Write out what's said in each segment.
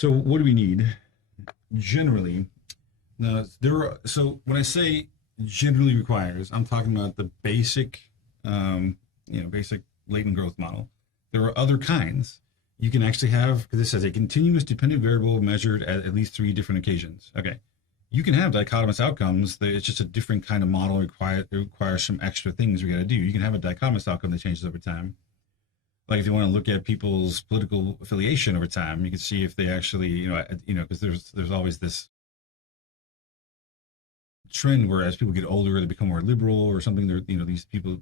So what do we need? Generally, so when I say generally requires, I'm talking about the basic, basic latent growth model. There are other kinds. You can actually have, because it says a continuous dependent variable measured at least 3 different occasions. Okay. You can have dichotomous outcomes. It's just a different kind of model. It requires some extra things we got to do. You can have a dichotomous outcome that changes over time. Like if you want to look at people's political affiliation over time, you can see if they actually, because there's always this trend where as people get older, they become more liberal or something. These people,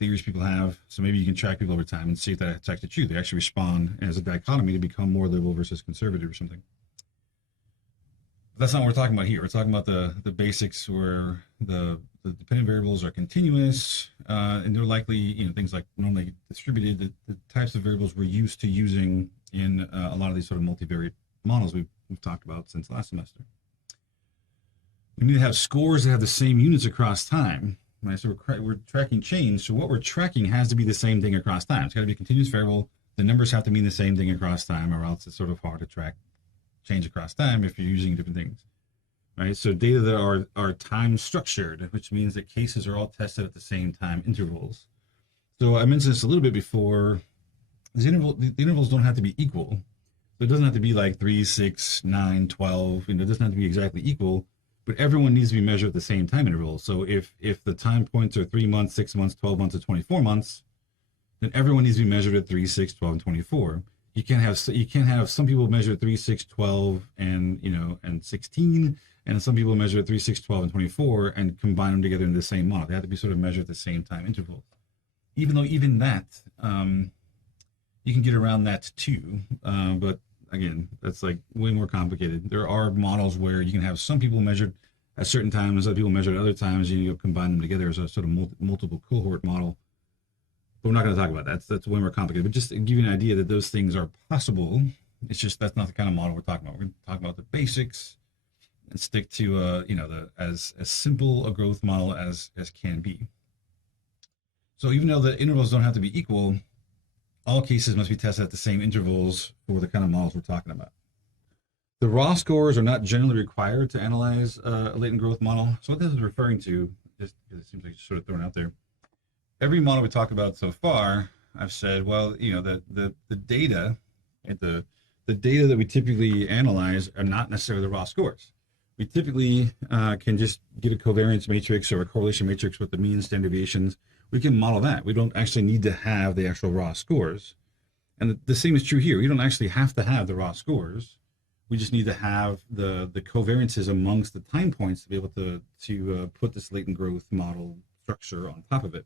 theories people have. So maybe you can track people over time and see if that's actually true. They actually respond as a dichotomy to become more liberal versus conservative or something. But that's not what we're talking about here. We're talking about the basics where the dependent variables are continuous, and they're likely, things like normally distributed, the types of variables we're used to using in a lot of these sort of multivariate models we've talked about since last semester. We need to have scores that have the same units across time. Right? So we're tracking change. So what we're tracking has to be the same thing across time. It's got to be a continuous variable. The numbers have to mean the same thing across time, or else it's sort of hard to track change across time if you're using different things. Right? So data that are time structured, which means that cases are all tested at the same time intervals. So I mentioned this a little bit before. The intervals don't have to be equal. So it doesn't have to be like 3, 6, 9, 12. It doesn't have to be exactly equal. But everyone needs to be measured at the same time interval. So if the time points are 3 months, 6 months, 12 months, or 24 months, then everyone needs to be measured at 3, 6, 12, and 24. You can't have some people measure 3, 6, 12, and 16, and some people measure 3, 6, 12, and 24 and combine them together in the same model. They have to be sort of measured at the same time interval. Even though even that, you can get around that too, but again, that's like way more complicated. There are models where you can have some people measured at certain times, other people measured at other times, and you combine them together as a sort of multiple cohort model. But we're not going to talk about that. That's way more complicated. But just to give you an idea that those things are possible, it's just that's not the kind of model we're talking about. We're going to talk about the basics and stick to as simple a growth model as can be. So even though the intervals don't have to be equal, all cases must be tested at the same intervals for the kind of models we're talking about. The raw scores are not generally required to analyze a latent growth model. So what this is referring to, just because it seems like it's sort of thrown out there, every model we talked about so far, I've said, well, the data, the data that we typically analyze are not necessarily the raw scores. We typically can just get a covariance matrix or a correlation matrix with the mean standard deviations. We can model that. We don't actually need to have the actual raw scores. And the same is true here. We don't actually have to have the raw scores. We just need to have the covariances amongst the time points to be able to put this latent growth model structure on top of it.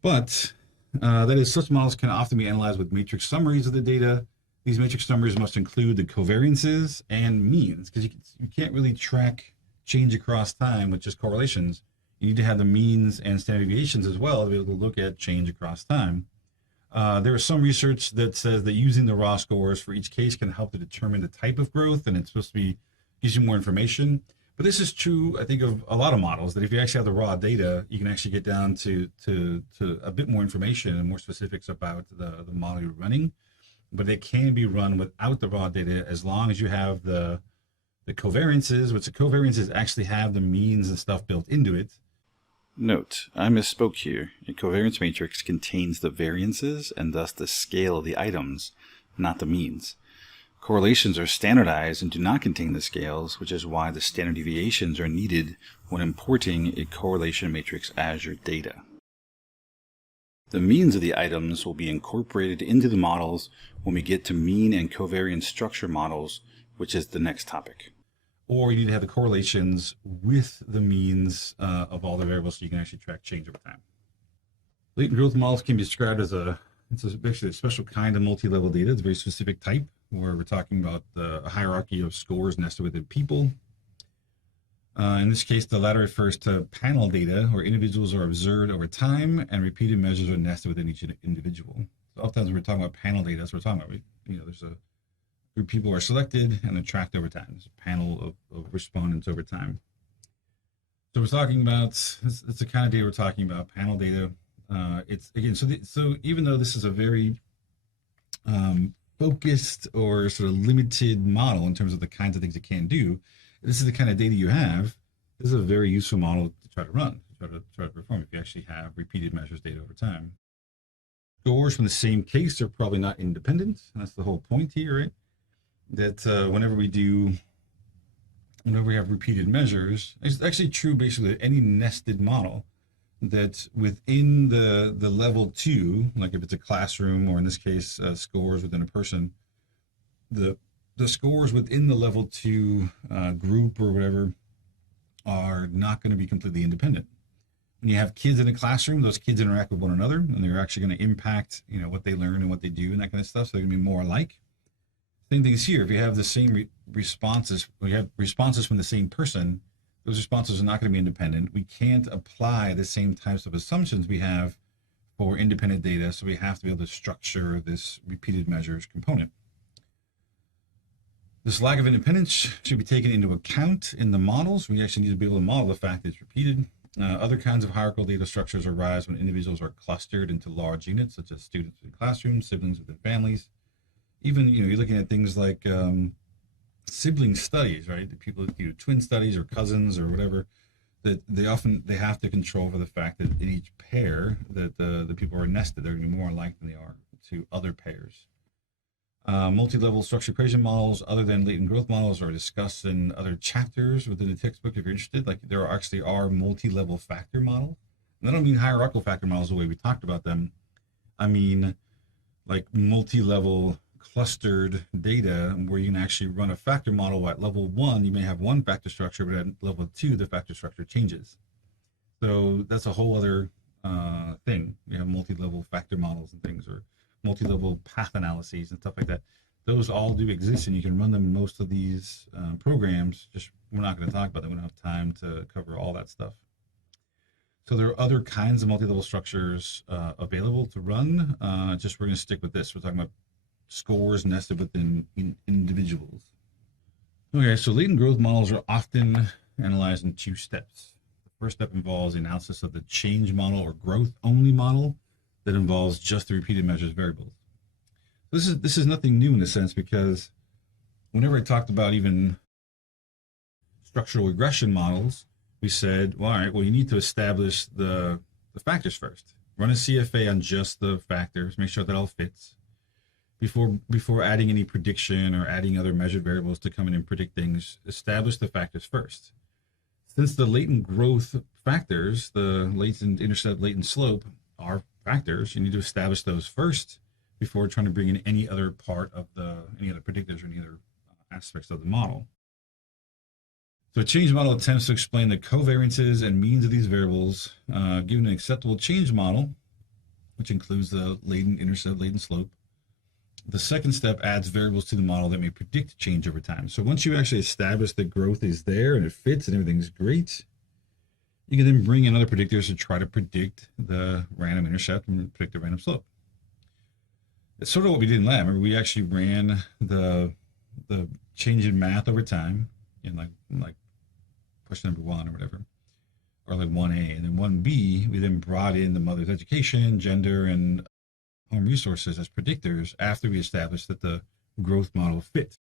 But that is, such models can often be analyzed with matrix summaries of the data. These matrix summaries must include the covariances and means, because you can't really track change across time with just correlations. You need to have the means and standard deviations as well to be able to look at change across time. There is some research that says that using the raw scores for each case can help to determine the type of growth, and it's supposed to be gives you more information. But this is true, I think, of a lot of models, that if you actually have the raw data, you can actually get down to a bit more information and more specifics about the model you're running. But it can be run without the raw data as long as you have the covariances, which the covariances actually have the means and stuff built into it. Note, I misspoke here. A covariance matrix contains the variances and thus the scale of the items, not the means. Correlations are standardized and do not contain the scales, which is why the standard deviations are needed when importing a correlation matrix as your data. The means of the items will be incorporated into the models when we get to mean and covariance structure models, which is the next topic. Or you need to have the correlations with the means of all the variables so you can actually track change over time. Latent growth models can be described as basically a special kind of multi-level data. It's a very specific type, where we're talking about a hierarchy of scores nested within people. In this case, the latter refers to panel data, where individuals are observed over time and repeated measures are nested within each individual. So oftentimes when we're talking about panel data, that's what we're talking about. There's a group of people are selected and they're tracked over time. There's a panel of respondents over time. So we're talking about, it's the kind of data we're talking about, panel data. It's again, so even though this is a very focused or sort of limited model in terms of the kinds of things it can do, this is the kind of data you have. This is a very useful model to try to run, to try to perform if you actually have repeated measures data over time. Scores from the same case are probably not independent. And that's the whole point here, right? That whenever we have repeated measures, it's actually true basically that any nested model, that within the level 2, like if it's a classroom, or in this case scores within a person, the scores within the level 2 group or whatever are not going to be completely independent. When you have kids in a classroom, those kids interact with one another, and they're actually going to impact, what they learn and what they do and that kind of stuff. So they're going to be more alike. Same thing is here. If you have the same responses, we have responses from the same person, those responses are not going to be independent. We can't apply the same types of assumptions we have for independent data, so we have to be able to structure this repeated measures component. This lack of independence should be taken into account in the models. We actually need to be able to model the fact that it's repeated. Other kinds of hierarchical data structures arise when individuals are clustered into large units, such as students in classrooms, siblings within families. Even, you're looking at things like sibling studies, right? The people that do twin studies or cousins or whatever, that they have to control for the fact that in each pair that the people are nested. They're going to be more alike than they are to other pairs. Multi-level structure equation models, other than latent growth models, are discussed in other chapters within the textbook if you're interested. Like there actually are multi-level factor models. And I don't mean hierarchical factor models the way we talked about them. I mean like multi-level clustered data where you can actually run a factor model. At level 1, you may have one factor structure, but at level 2, the factor structure changes. So that's a whole other thing. You have multi-level factor models and things, or multi-level path analyses and stuff like that. Those all do exist, and you can run them in most of these programs. Just we're not going to talk about them. We don't have time to cover all that stuff. So there are other kinds of multi-level structures available to run. Just we're going to stick with this. We're talking about scores nested within individuals. Okay, so latent growth models are often analyzed in 2 steps. The first step involves the analysis of the change model or growth only model that involves just the repeated measures variables. This is nothing new in a sense, because whenever I talked about even structural regression models, we said, well, all right, well, you need to establish the factors first. Run a CFA on just the factors, make sure that all fits before adding any prediction or adding other measured variables to come in and predict things. Establish the factors first. Since the latent growth factors, the latent intercept, latent slope, are factors, you need to establish those first before trying to bring in any other part of any other predictors or any other aspects of the model. So a change model attempts to explain the covariances and means of these variables, given an acceptable change model, which includes the latent intercept, latent slope. The second step adds variables to the model that may predict change over time. So once you actually establish that growth is there and it fits and everything's great, you can then bring in other predictors to try to predict the random intercept and predict the random slope. It's sort of what we did in lab. Remember, we actually ran the change in math over time in like question number 1 or whatever, or like 1A, and then 1B, we then brought in the mother's education, gender, and home resources as predictors after we established that the growth model fit.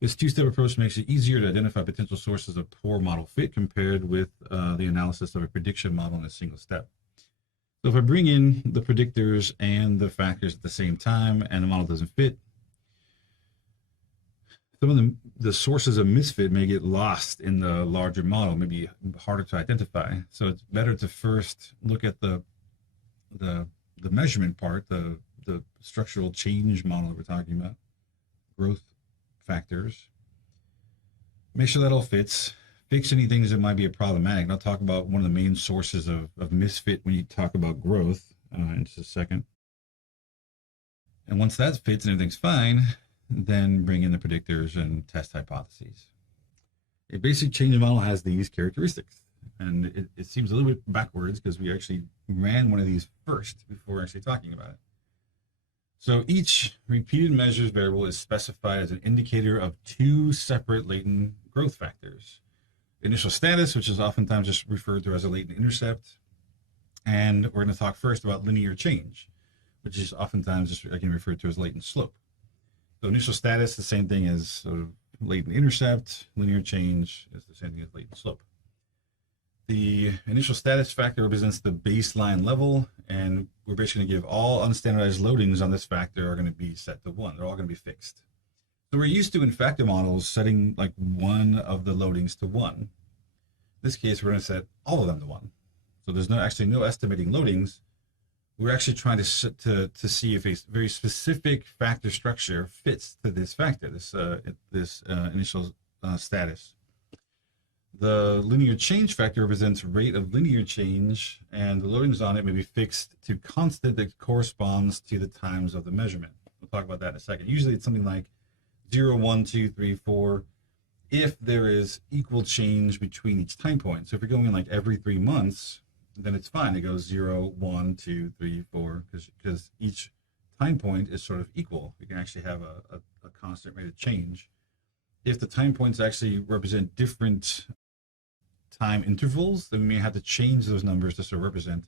This 2-step approach makes it easier to identify potential sources of poor model fit compared with the analysis of a prediction model in a single step. So if I bring in the predictors and the factors at the same time and the model doesn't fit, some of the sources of misfit may get lost in the larger model, maybe harder to identify. So it's better to first look at the measurement part, the structural change model that we're talking about, growth factors. Make sure that all fits. Fix any things that might be problematic. And I'll talk about one of the main sources of misfit when you talk about growth in just a second. And once that fits and everything's fine, then bring in the predictors and test hypotheses. A basic change model has these characteristics. And it seems a little bit backwards because we actually ran one of these first before actually talking about it. So each repeated measures variable is specified as an indicator of 2 separate latent growth factors. Initial status, which is oftentimes just referred to as a latent intercept. And we're going to talk first about linear change, which is oftentimes just again referred to as latent slope. So initial status, the same thing as sort of latent intercept. Linear change is the same thing as latent slope. The initial status factor represents the baseline level, and we're basically going to give all unstandardized loadings on this factor are going to be set to 1. They're all going to be fixed. So we're used to in factor models setting like one of the loadings to 1. In this case, we're going to set all of them to 1. So there's actually no estimating loadings. We're actually trying to see if a very specific factor structure fits to this factor, this initial status. The linear change factor represents rate of linear change, and the loadings on it may be fixed to constant that corresponds to the times of the measurement. We'll talk about that in a second. Usually it's something like 0, 1, 2, 3, 4, if there is equal change between each time point. So if you're going in like every 3 months, then it's fine. It goes 0, 1, 2, 3, 4, because each time point is sort of equal. You can actually have a constant rate of change. If the time points actually represent different time intervals, then we may have to change those numbers to sort of represent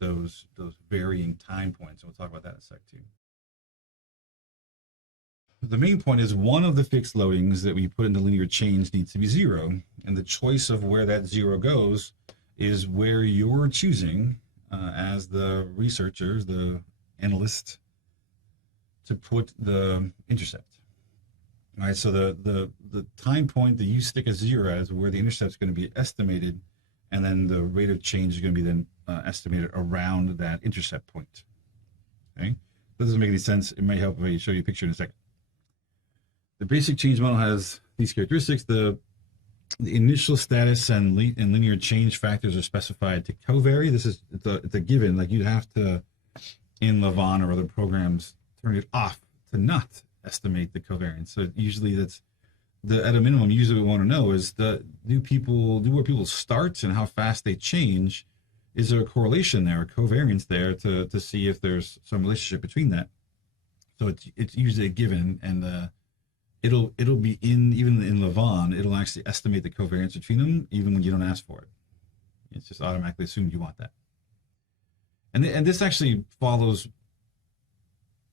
those varying time points. And we'll talk about that in a sec too. The main point is one of the fixed loadings that we put into linear change needs to be 0, and the choice of where that 0 goes is where you're choosing as the researchers, the analyst, to put the intercept. All right, so the time point that you stick a 0 as where the intercept is going to be estimated, and then the rate of change is going to be then estimated around that intercept point. Okay, that doesn't make any sense. It may help if I show you a picture in a second. The basic change model has these characteristics. The initial status and linear change factors are specified to covary. It's a given. Like you'd have to, in Latent or other programs, turn it off to not estimate the covariance. So usually that's at a minimum. Usually we want to know is where people start and how fast they change. Is there a correlation there, a covariance there to see if there's some relationship between that? So it's usually a given, and it'll be even in Latent, it'll actually estimate the covariance between them even when you don't ask for it. It's just automatically assumed you want that. And this actually follows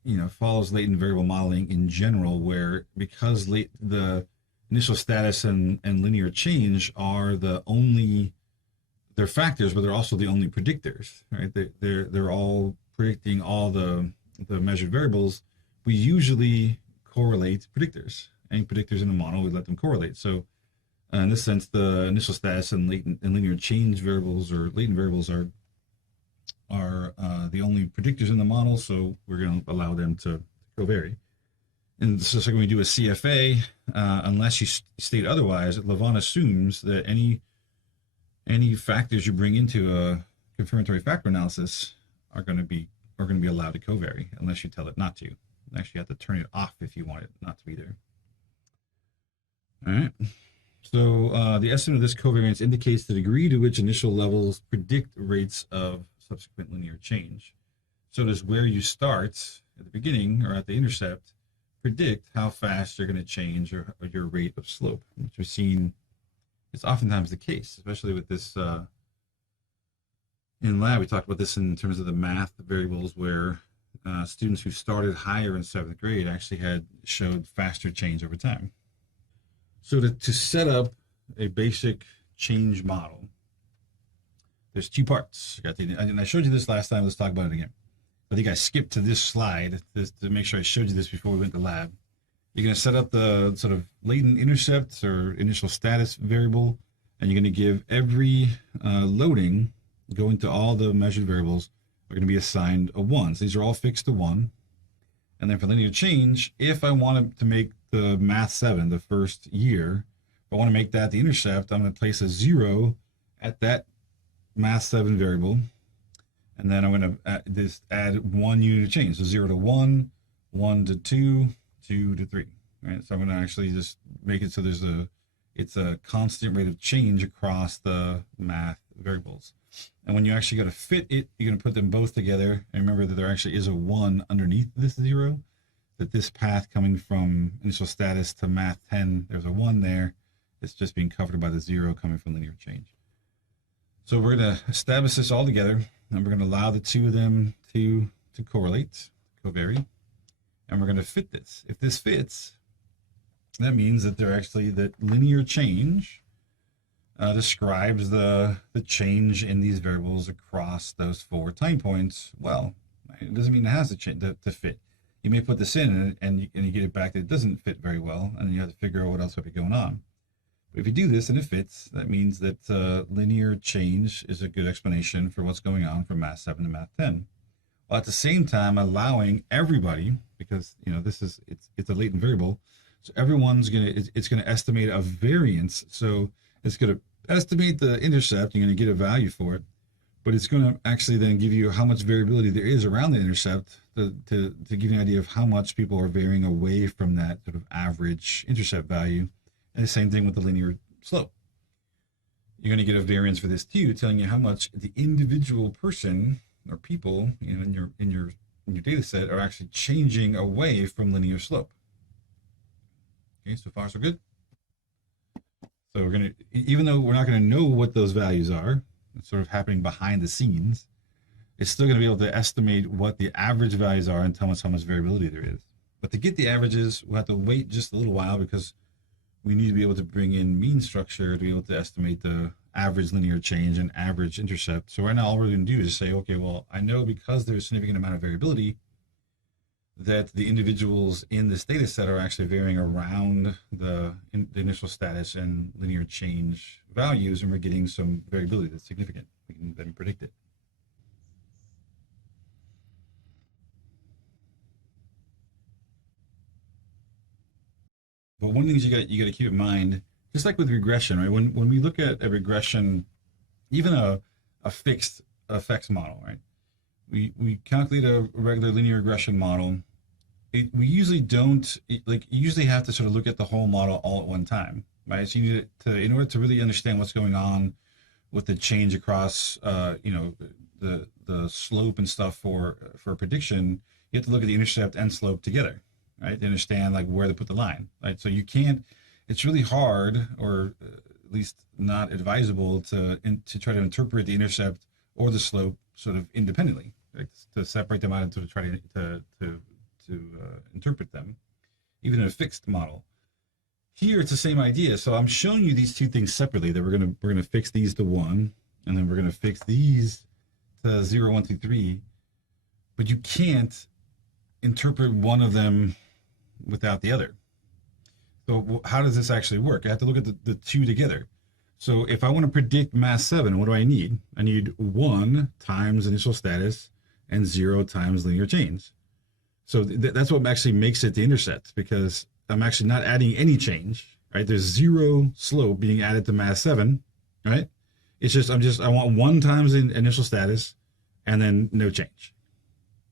latent variable modeling in general, where because the initial status and linear change are they're factors, but they're also the only predictors, right? They're all predicting all the measured variables. We usually correlate predictors. Any predictors in the model, we let them correlate. So in this sense, the initial status and latent and linear change variables or latent variables are the only predictors in the model, so we're going to allow them to covary. And so when we do a CFA, unless you state otherwise, Latent assumes that any factors you bring into a confirmatory factor analysis are going to be allowed to covary, unless you tell it not to. Actually, you have to turn it off if you want it not to be there. All right. So the estimate of this covariance indicates the degree to which initial levels predict rates of subsequent linear change. So does where you start at the beginning or at the intercept predict how fast you're going to change or your rate of slope, which we've seen is oftentimes the case, especially with this in lab. We talked about this in terms of the math variables where students who started higher in 7th grade actually showed faster change over time. So to set up a basic change model, there's 2 parts. And I showed you this last time. Let's talk about it again. I think I skipped to this slide to make sure I showed you this before we went to lab. You're going to set up the sort of latent intercept or initial status variable, and you're going to give every loading going to all the measured variables are going to be assigned a 1. So these are all fixed to 1. And then for linear change, if I wanted to make the math 7, the first year, if I want to make that the intercept, I'm going to place a 0 at that math 7 variable. And then I'm going to add 1 unit of change. So 0 to 1, 1 to 2, 2 to 3. Right? So I'm going to actually just make it so it's a constant rate of change across the math variables. And when you actually go to fit it, you're going to put them both together. And remember that there actually is a 1 underneath this 0, that this path coming from initial status to math 10, there's a 1 there. It's just being covered by the 0 coming from linear change. So we're going to establish this all together, and we're going to allow the 2 of them to to correlate, covary, and we're going to fit this. If this fits, that means that that linear change describes the change in these variables across those 4 time points well. It doesn't mean it has to fit. You may put this in and you get it back that it doesn't fit very well, and you have to figure out what else might be going on. But if you do this and it fits, that means that linear change is a good explanation for what's going on from Math 7 to Math 10. While at the same time allowing everybody, because it's a latent variable, so everyone's it's gonna estimate a variance. So it's gonna estimate the intercept. You're gonna get a value for it, but it's gonna actually then give you how much variability there is around the intercept to give you an idea of how much people are varying away from that sort of average intercept value. And the same thing with the linear slope. You're going to get a variance for this too, telling you how much the individual person or people in your data set are actually changing away from linear slope. Okay, so far so good. So we're going to, even though we're not going to know what those values are, it's sort of happening behind the scenes, it's still going to be able to estimate what the average values are and tell us how much variability there is. But to get the averages, we'll have to wait just a little while because we need to be able to bring in mean structure to be able to estimate the average linear change and average intercept. So right now, all we're going to do is say, okay, well, I know because there's a significant amount of variability that the individuals in this data set are actually varying around the initial status and linear change values, and we're getting some variability that's significant. We can then predict it. But one of the things you got to keep in mind, just like with regression, right? When we look at a regression, even a fixed effects model, right? We calculate a regular linear regression model. We usually don't you usually have to sort of look at the whole model all at one time, right? So you need to, in order to really understand what's going on with the change across, the slope and stuff for prediction, you have to look at the intercept and slope together. Right, to understand like where to put the line, right? So you can't. It's really hard, or at least not advisable, to try to interpret the intercept or the slope sort of independently, right? To separate them out and to try to interpret them, even in a fixed model. Here, it's the same idea. So I'm showing you these two things separately. That we're gonna fix these to 1, and then we're gonna fix these to 0, 1, 2, 3. But you can't interpret one of them without the other. So how does this actually work? I have to look at the two together. So if I want to predict Math 7, what do I need? I need 1 times initial status and 0 times linear change. So that's what actually makes it the intercept, because I'm actually not adding any change, right? There's 0 slope being added to Math 7, right? It's just, I want 1 times in initial status and then no change,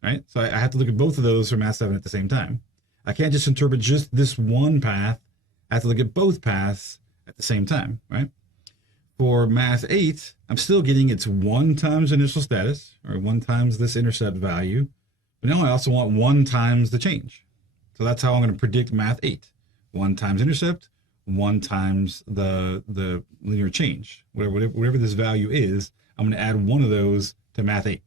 right? So I have to look at both of those for Math 7 at the same time. I can't just interpret just this one path. I have to look at both paths at the same time, right? For Math 8, I'm still getting its 1 times initial status, or 1 times this intercept value, but now I also want 1 times the change. So that's how I'm going to predict Math 8. 1 times intercept, 1 times the linear change. Whatever this value is, I'm going to add 1 of those to Math 8.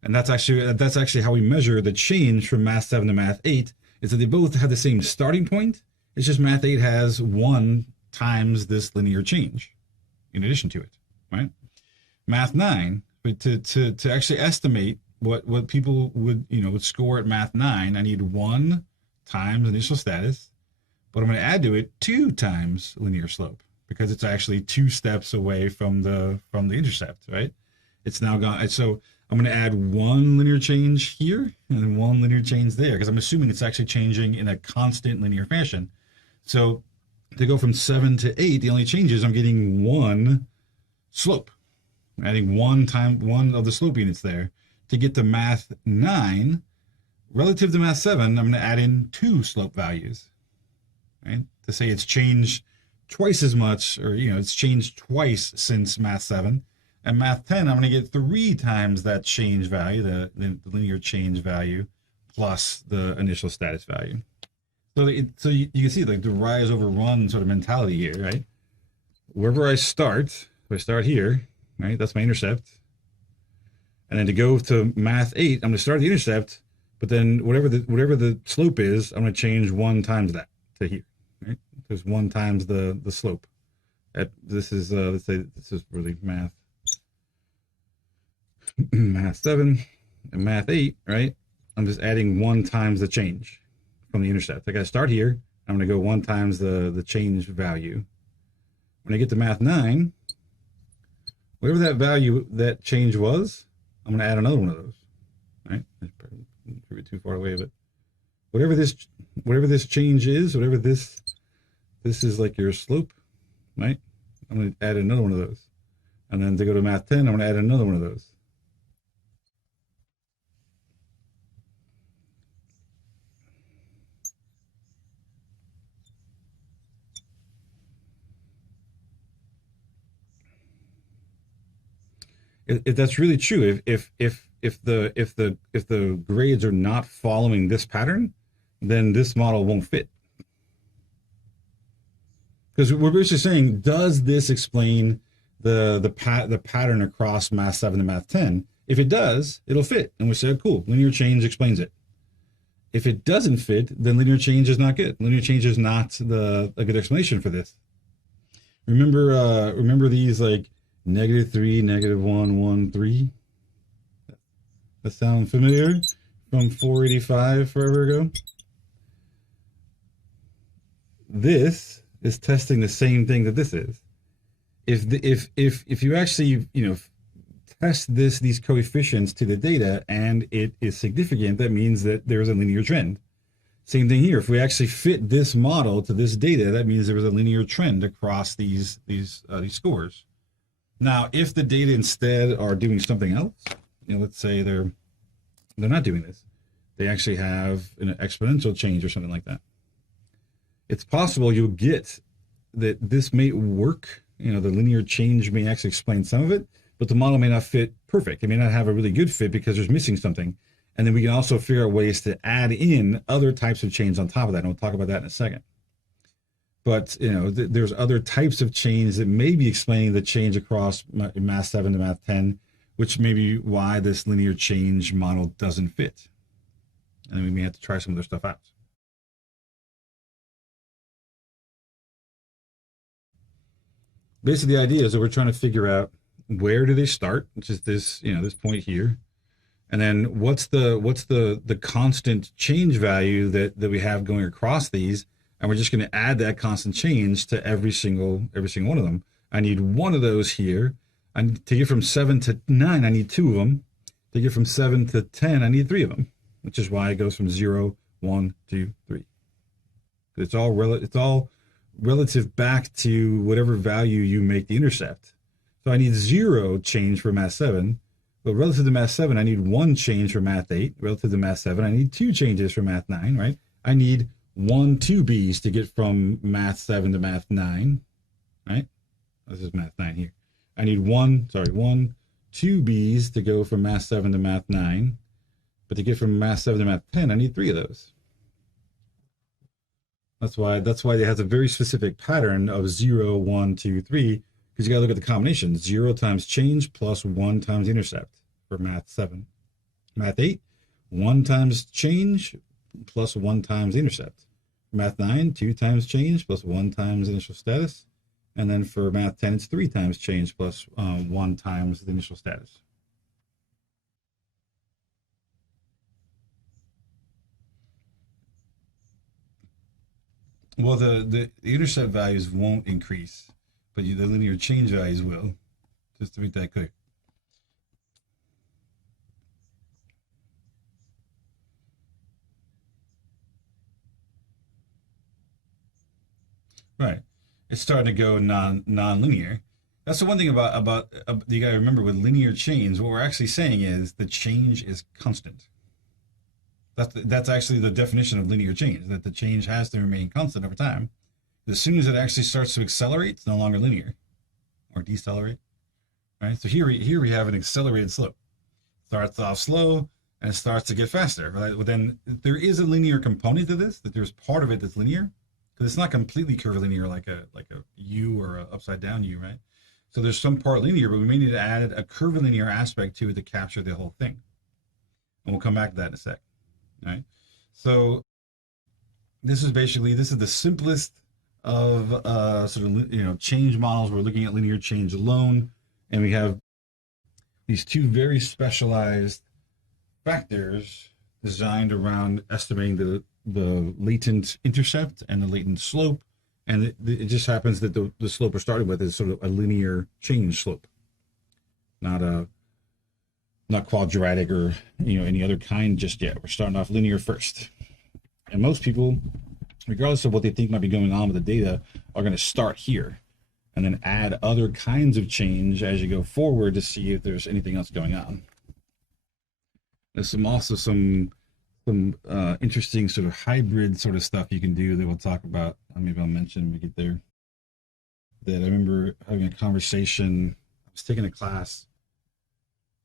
And that's actually how we measure the change from Math 7 to Math 8, is that they both have the same starting point. It's just Math 8 has 1 times this linear change in addition to it, right? Math 9, but to actually estimate what people would score at Math 9, I need 1 times initial status, but I'm going to add to it 2 times linear slope, because it's actually 2 steps away from the intercept, right? It's now gone. So I'm going to add 1 linear change here and then 1 linear change there, because I'm assuming it's actually changing in a constant linear fashion. So to go from 7 to 8, the only change is I'm getting 1 slope. I'm adding 1 of the slope units there. To get to Math 9, relative to Math 7, I'm going to add in 2 slope values, right? To say it's changed twice as much, or it's changed twice since Math 7. And Math 10, I'm going to get 3 times that change value, the linear change value, plus the initial status value. So you can see like the rise over run sort of mentality here, right? Wherever I start, if I start here, right, that's my intercept. And then to go to math 8, I'm going to start the intercept, but then whatever the slope is, I'm going to change 1 times that to here. Right? There's 1 times the slope. This is let's say this is really math math 7 and math 8, right? I'm just adding 1 times the change from the intercept. I got to start here. I'm going to go 1 times the change value. When I get to math 9, whatever that value, that change was, I'm going to add another one of those, right? Probably too far away, but whatever this change is, whatever this is like your slope, right? I'm going to add another one of those. And then to go to math 10, I'm going to add another one of those. If that's really true, if the grades are not following this pattern, then this model won't fit. Because we're basically saying, does this explain the pattern across math 7 to math 10? If it does, it'll fit, and we say, oh, cool, linear change explains it. If it doesn't fit, then linear change is not good. Linear change is not a good explanation for this. Remember these like -3, -1, 1, 3? That sound familiar from 485 forever ago? This is testing the same thing that this is. If you actually test these coefficients to the data and it is significant, that means that there's a linear trend. Same thing here. If we actually fit this model to this data, that means there was a linear trend across these scores. Now, if the data instead are doing something else, let's say they're not doing this, they actually have an exponential change or something like that. It's possible you'll get that this may work. The linear change may actually explain some of it, but the model may not fit perfect. It may not have a really good fit because there's missing something. And then we can also figure out ways to add in other types of change on top of that. And we'll talk about that in a second. But, there's other types of change that may be explaining the change across math 7 to math 10, which may be why this linear change model doesn't fit. And we may have to try some other stuff out. Basically, the idea is that we're trying to figure out where do they start, which is this, this point here. And then what's the constant change value that we have going across these, and we're just going to add that constant change to every single one of them. I need one of those here. And to get from 7 to 9, I need 2 of them. To get from 7 to 10, I need 3 of them, which is why it goes from 0, 1, 2, 3. It's all relative back to whatever value you make the intercept. So I need 0 change for math 7, but relative to math 7, I need 1 change for math 8. Relative to math 7, I need 2 changes for math 9, right? I need 1 2Bs to get from math 7 to math 9, right? This is math 9 here. I need 1 2Bs to go from math 7 to math 9, but to get from math 7 to math 10, I need 3 of those. That's why they have a very specific pattern of 0, 1, 2, 3, because you got to look at the combination. 0 times change plus 1 times intercept for math 7. Math 8, 1 times change plus 1 times intercept. Math 9, 2 times change plus 1 times initial status. And then for math 10, it's 3 times change plus 1 times the initial status. Well, the intercept values won't increase, but the linear change values will, just to make that clear. Right. It's starting to go non-linear. That's the one thing about you got to remember with linear change. What we're actually saying is the change is constant. That's actually the definition of linear change, that the change has to remain constant over time. As soon as it actually starts to accelerate, it's no longer linear or decelerate, right? So here we have an accelerated slope. Starts off slow and it starts to get faster, right? But then there is a linear component to this, that there's part of it that's linear, because it's not completely curvilinear like a U or a upside down U, right? So there's some part linear, but we may need to add a curvilinear aspect to it to capture the whole thing. And we'll come back to that in a sec. All right. So this is the simplest of sort of change models. We're looking at linear change alone, and we have these two very specialized factors designed around estimating the latent intercept and the latent slope. And it just happens that the slope we're starting with is sort of a linear change slope, not quadratic or any other kind just yet. We're starting off linear first. And most people, regardless of what they think might be going on with the data, are going to start here and then add other kinds of change as you go forward to see if there's anything else going on. There's also some interesting sort of hybrid sort of stuff you can do that we'll talk about. Maybe I'll mention when we get there. That I remember having a conversation. I was taking a class.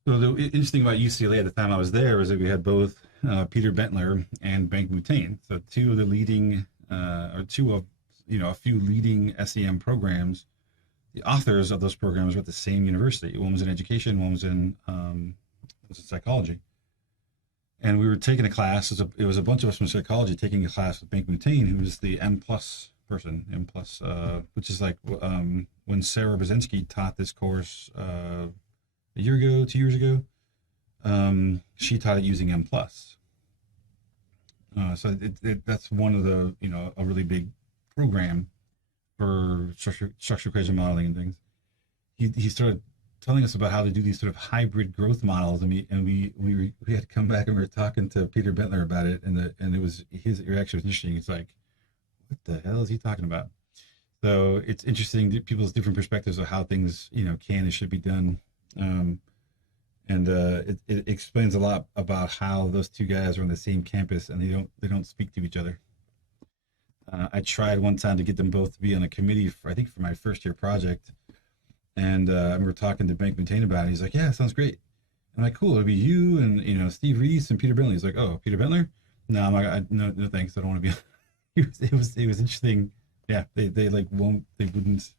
So the interesting about UCLA at the time I was there was that we had both Peter Bentler and Bengt Mutain. So two of the leading, or two of a few leading SEM programs. The authors of those programs were at the same university. One was in education, one was in psychology. And we were taking a class. It was a bunch of us from psychology taking a class with Bengt Mutain, who was the M+ person, which is like when Sarah Brzezinski taught this course a year ago, 2 years ago. She taught it using M+. So that's one of the a really big program for structure equation modeling and things. He started telling us about how to do these sort of hybrid growth models, and we had to come back and we were talking to Peter Bentler about it, and it was his reaction was interesting. It's like, what the hell is he talking about? So it's interesting people's different perspectives of how things can and should be done, and it explains a lot about how those two guys are on the same campus and they don't speak to each other. I tried one time to get them both to be on a committee for my first year project. And I remember talking to Bengt Mutain about it. He's like, yeah, sounds great. I'm like, cool, it'll be you and Steve Reese and Peter Bentler. He's like, oh, Peter Bentler? No, I'm like, no thanks, I don't want to be on. It was interesting. Yeah, they wouldn't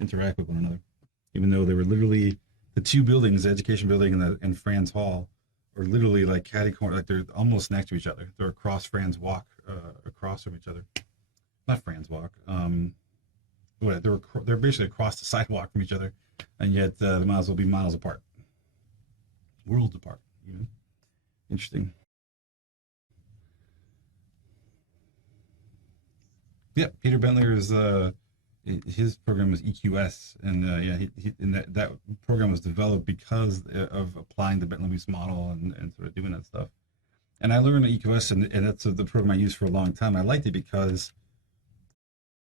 interact with one another. Even though they were literally the two buildings, the education building and Franz Hall, are literally like catty corner, like they're almost next to each other. They're across Franz Walk, across from each other. Not Franz Walk. They're basically across the sidewalk from each other, and yet they might as well be miles apart, worlds apart. Interesting. Yeah, Peter Bentler's his program was EQS, and that program was developed because of applying the Bentler-Weiss model and sort of doing that stuff. And I learned EQS, and that's the program I used for a long time. I liked it because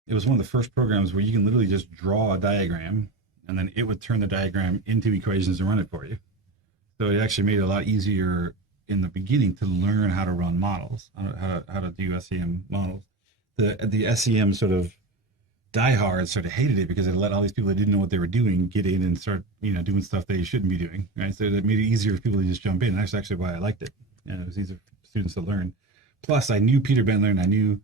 it was one of the first programs where you can literally just draw a diagram and then it would turn the diagram into equations and run it for you. So it actually made it a lot easier in the beginning to learn how to run models, how to do SEM models. The SEM sort of diehards sort of hated it because it let all these people that didn't know what they were doing get in and start doing stuff they shouldn't be doing, right? So it made it easier for people to just jump in. And that's actually why I liked it. It was easier for students to learn. Plus, I knew Peter Bentler and I knew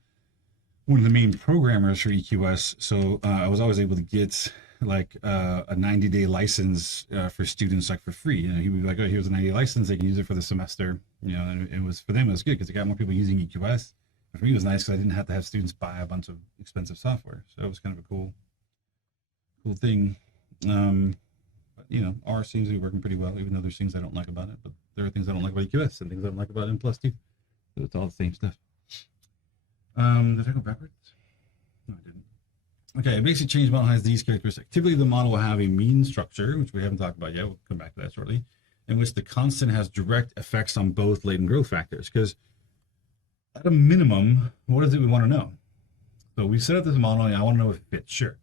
one of the main programmers for EQS, so I was always able to get like a 90-day license for students like for free. He would be like, oh, here's a 90-day license, they can use it for the semester. And it was, for them it was good because it got more people using EQS. But for me it was nice because I didn't have to have students buy a bunch of expensive software, so it was kind of a cool thing. But R seems to be working pretty well, even though there's things I don't like about it. But there are things I don't like about EQS and things I don't like about M+ too. So it's all the same stuff. Did I go backwards? No, I didn't. Okay, a basic change model has these characteristics. Typically, the model will have a mean structure, which we haven't talked about yet. We'll come back to that shortly, in which the constant has direct effects on both latent growth factors. Because at a minimum, what is it we want to know? So we set up this model, and I want to know if it fits. Sure.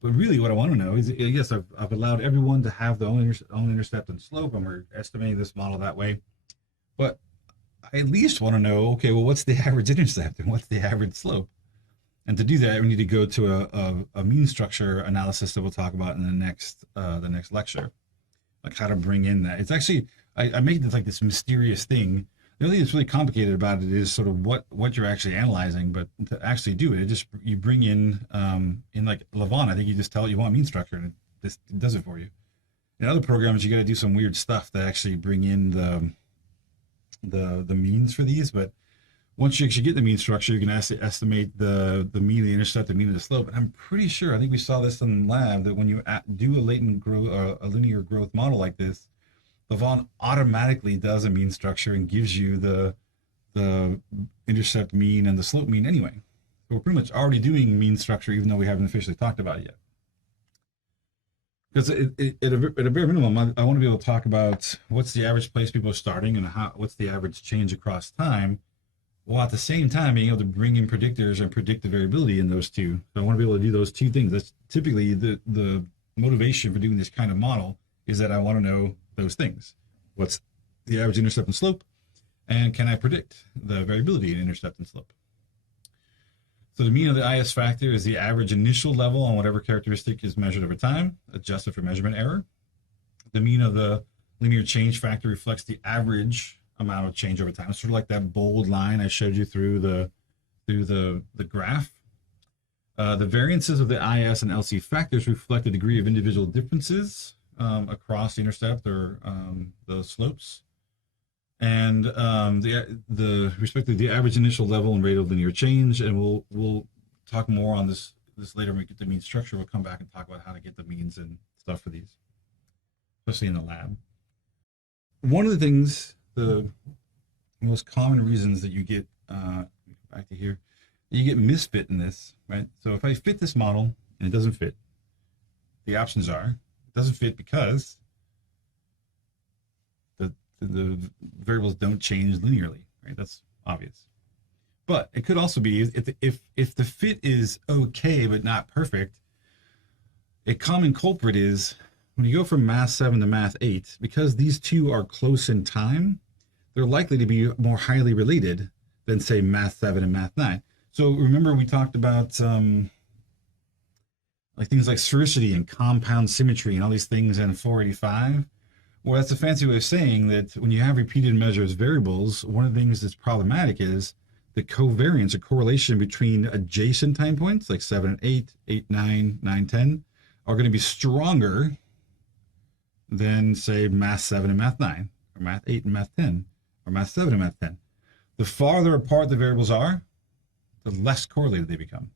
But really what I want to know is, yes, I've allowed everyone to have their own intercept and slope, and we're estimating this model that way. But I at least want to know, okay, well, what's the average intercept and what's the average slope? And to do that, we need to go to a mean structure analysis that we'll talk about in the next lecture, like how to bring in that. It's actually, I made this like this mysterious thing. The only thing that's really complicated about it is sort of what you're actually analyzing, but to actually do it, you bring in like Levon, I think you just tell it you want mean structure and it this does it for you. In other programs, you got to do some weird stuff to actually bring in the means for these. But once you actually get the mean structure, you can actually estimate the mean of the intercept, the mean of the slope. And I'm pretty sure, I think we saw this in the lab, that when you do a latent growth, a linear growth model like this, the Von automatically does a mean structure and gives you the intercept mean and the slope mean anyway. So we're pretty much already doing mean structure, even though we haven't officially talked about it yet. Because at a bare minimum, I want to be able to talk about what's the average place people are starting and what's the average change across time, while at the same time being able to bring in predictors and predict the variability in those two. So I want to be able to do those two things. That's typically the motivation for doing this kind of model, is that I want to know those things. What's the average intercept and slope, and can I predict the variability in intercept and slope? So the mean of the IS factor is the average initial level on whatever characteristic is measured over time, adjusted for measurement error. The mean of the linear change factor reflects the average amount of change over time. It's sort of like that bold line I showed you through the graph. The variances of the IS and LC factors reflect the degree of individual differences across the intercept or the slopes. And respectively the average initial level and rate of linear change, and we'll talk more on this later when we get the mean structure. We'll come back and talk about how to get the means and stuff for these, especially in the lab. One of the things, the most common reasons that you get back to here, you get misfit in this, right? So if I fit this model and it doesn't fit, the options are it doesn't fit because the variables don't change linearly, right? That's obvious. But it could also be if the fit is okay but not perfect, a common culprit is when you go from math 7 to math 8, because these two are close in time, they're likely to be more highly related than, say, math 7 and math 9. So remember we talked about like things like sphericity and compound symmetry and all these things in 485. Well, that's a fancy way of saying that when you have repeated measures variables, one of the things that's problematic is the covariance, a correlation between adjacent time points like 7 and 8, 8, 9, 9, 10, are going to be stronger than, say, math 7 and math 9, or math 8 and math 10, or math 7 and math 10. The farther apart the variables are, the less correlated they become.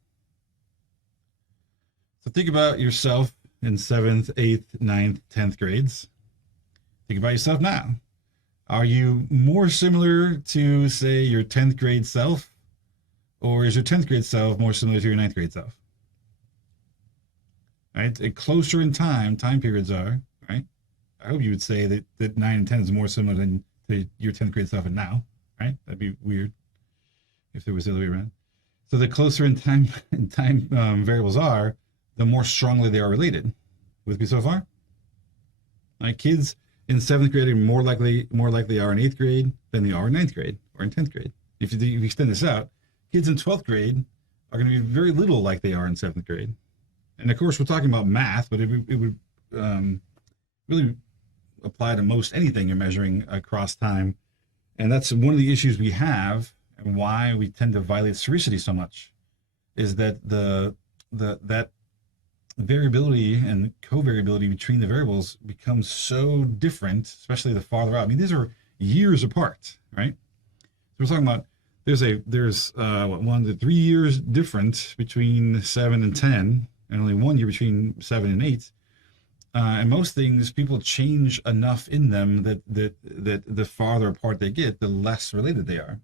So think about yourself in 7th, 8th, 9th, 10th grades. Think about yourself now. Are you more similar to, say, your 10th grade self, or is your 10th grade self more similar to your 9th grade self? Right? And closer in time periods are, right? I hope you would say that 9 and 10 is more similar than to your 10th grade self and now, right? That'd be weird if it was the other way around. So the closer in time variables are, the more strongly they are related. With me so far? Right, kids in 7th grade are more likely are in 8th grade than they are in 9th grade or in 10th grade. If you extend this out, kids in 12th grade are going to be very little like they are in 7th grade. And of course, we're talking about math, but it would really apply to most anything you're measuring across time. And that's one of the issues we have, and why we tend to violate sphericity so much, is that that variability and covariability between the variables becomes so different, especially the farther out. I mean, these are years apart, right? So we're talking about there's 1 to 3 years difference between 7 and 10, and only 1 year between 7 and 8. And most things, people change enough in them that the farther apart they get, the less related they are.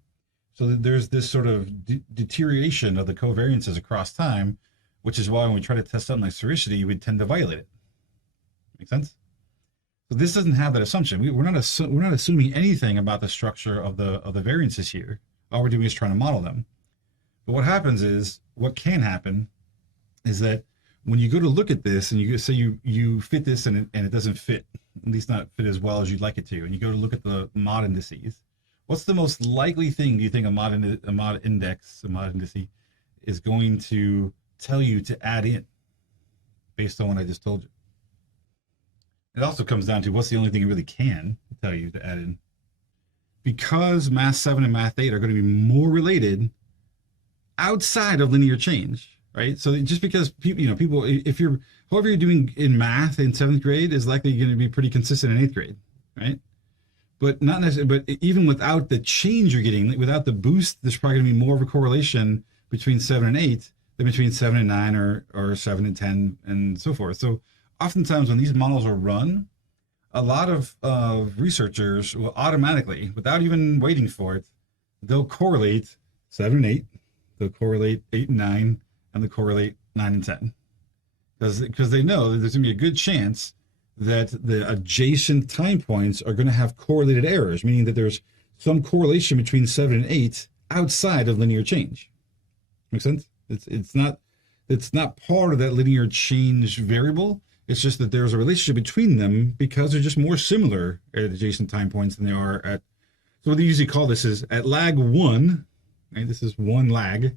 So there's this sort of deterioration of the covariances across time, which is why when we try to test something like sphericity, we tend to violate it. Make sense? So this doesn't have that assumption. We're not assuming anything about the structure of the variances here. All we're doing is trying to model them. But what happens is, what can happen is that when you go to look at this and you say you fit this and it doesn't fit, at least not fit as well as you'd like it to, and you go to look at the mod indices, what's the most likely thing do you think a mod index is going to tell you to add in based on what I just told you? It also comes down to what's the only thing it really can tell you to add in. Because math 7 and math 8 are going to be more related outside of linear change, right? So just because people, if you're, however you're doing in math in 7th grade is likely going to be pretty consistent in 8th grade, right? But not necessarily, but even without the change you're getting, without the boost, there's probably going to be more of a correlation between 7 and 8 than between 7 and 9 or 7 and 10 and so forth. So oftentimes when these models are run, a lot of researchers will automatically, without even waiting for it, they'll correlate 7 and 8, they'll correlate 8 and 9, and they'll correlate 9 and 10. Because they know that there's going to be a good chance that the adjacent time points are going to have correlated errors, meaning that there's some correlation between 7 and 8 outside of linear change. Make sense? It's not part of that linear change variable. It's just that there's a relationship between them because they're just more similar at adjacent time points than they are at. So what they usually call this is at lag 1, right? This is 1 lag.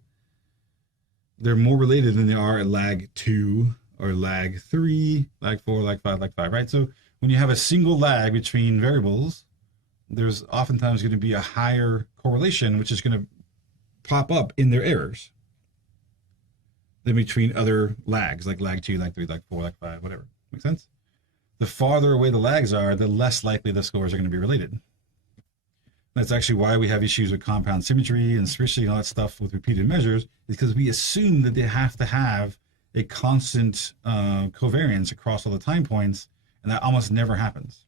They're more related than they are at lag 2 or lag 3, lag 4, lag 5, right? So when you have a single lag between variables, there's oftentimes going to be a higher correlation, which is going to pop up in their errors than between other lags, like lag 2, lag 3, lag 4, lag 5, whatever. Make sense? The farther away the lags are, the less likely the scores are going to be related. That's actually why we have issues with compound symmetry and sphericity and all that stuff with repeated measures, is because we assume that they have to have a constant covariance across all the time points, and that almost never happens.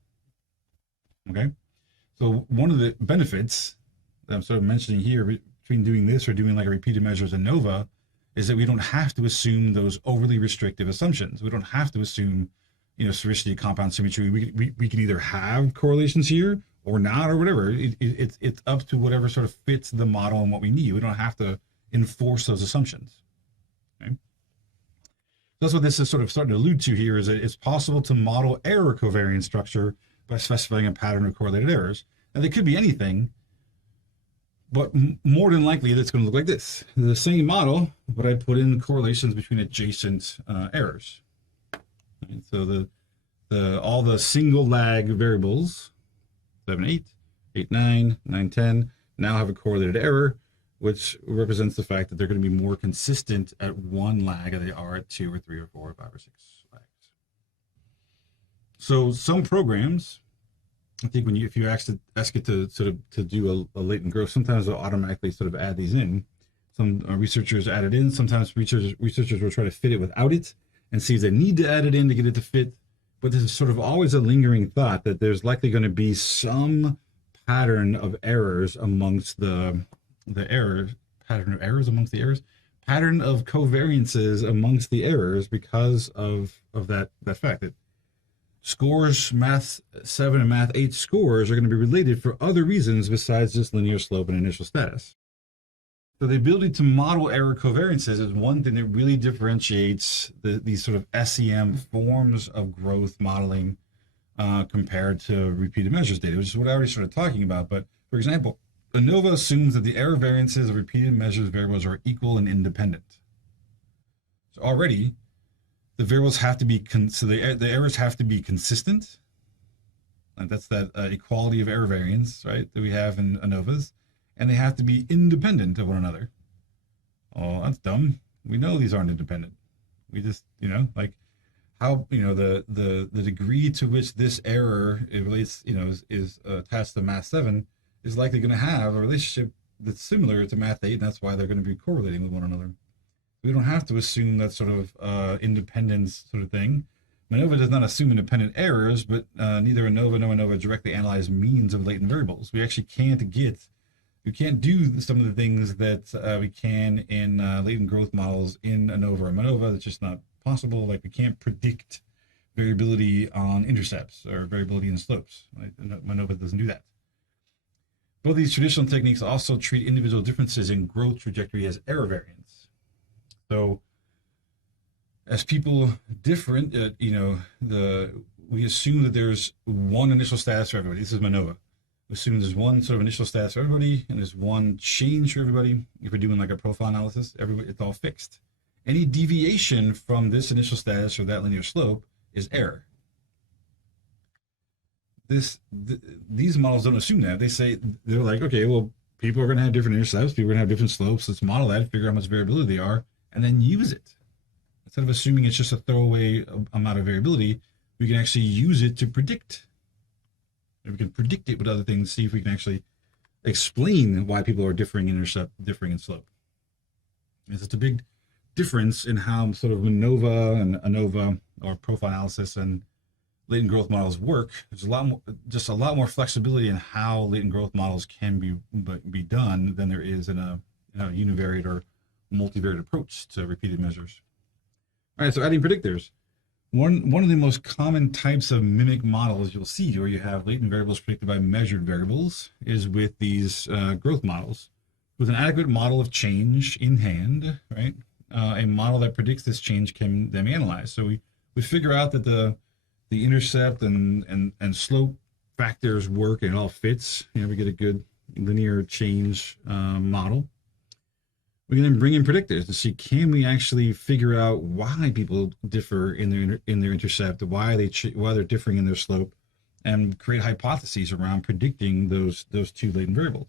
Okay? So one of the benefits that I'm sort of mentioning here between doing this or doing like a repeated measure as ANOVA is that we don't have to assume those overly restrictive assumptions. We don't have to assume, sphericity, compound symmetry. We can either have correlations here or not or whatever. It's up to whatever sort of fits the model and what we need. We don't have to enforce those assumptions. Okay? That's what this is sort of starting to allude to here, is that it's possible to model error covariance structure by specifying a pattern of correlated errors. And they could be anything, but more than likely it's going to look like this. The same model, but I put in correlations between adjacent errors. Right? So all the single lag variables, 7, 8, 8, 9, 9, 10, now have a correlated error, which represents the fact that they're going to be more consistent at 1 lag than they are at 2 or 3 or 4 or 5 or 6 lags. So some programs, I think if you ask it to sort of to do a latent growth, sometimes they'll automatically sort of add these in. Some researchers add it in. Sometimes researchers will try to fit it without it and see if they need to add it in to get it to fit. But there's sort of always a lingering thought that there's likely going to be some pattern of errors amongst the errors, pattern of covariances amongst the errors because of that fact that scores, math 7 and math 8 scores are going to be related for other reasons besides just linear slope and initial status. So the ability to model error covariances is one thing that really differentiates these sort of SEM forms of growth modeling compared to repeated measures data, which is what I already started talking about. But for example, ANOVA assumes that the error variances of repeated measures variables are equal and independent. So already, the variables have to be, the errors have to be consistent. And that's that equality of error variance, right, that we have in ANOVAs. And they have to be independent of one another. Oh, that's dumb. We know these aren't independent. We just, like how, the degree to which this error it relates, is attached to math 7 is likely going to have a relationship that's similar to math 8, and that's why they're going to be correlating with one another. We don't have to assume that sort of independence sort of thing. ANOVA does not assume independent errors, but neither ANOVA nor ANOVA directly analyze means of latent variables. We actually can't do some of the things that we can in latent growth models in ANOVA or MANOVA. That's just not possible. Like we can't predict variability on intercepts or variability in slopes. Right? MANOVA doesn't do that. Both these traditional techniques also treat individual differences in growth trajectory as error variance. So as people different, we assume that there's one initial status for everybody. This is MANOVA. We assume there's one sort of initial status for everybody, and there's one change for everybody. If we're doing like a profile analysis, it's all fixed. Any deviation from this initial status or that linear slope is error. These models don't assume that. They're like, okay, well, people are going to have different intercepts, people are going to have different slopes. Let's model that, figure out how much variability they are, and then use it. Instead of assuming it's just a throwaway amount of variability, we can actually use it to predict. And we can predict it with other things, see if we can actually explain why people are differing in intercept, differing in slope. It's a big difference in how sort of ANOVA and ANOVA, or profile analysis, and latent growth models work. There's a lot more flexibility in how latent growth models can be done than there is in a univariate or multivariate approach to repeated measures. All right, so adding predictors. One of the most common types of mimic models you'll see where you have latent variables predicted by measured variables is with these growth models. With an adequate model of change in hand, right? A model that predicts this change can then be analyzed. So we figure out that the intercept and slope factors work and it all fits. We get a good linear change model. We can then bring in predictors to see, can we actually figure out why people differ in their intercept, why they're differing in their slope, and create hypotheses around predicting those two latent variables.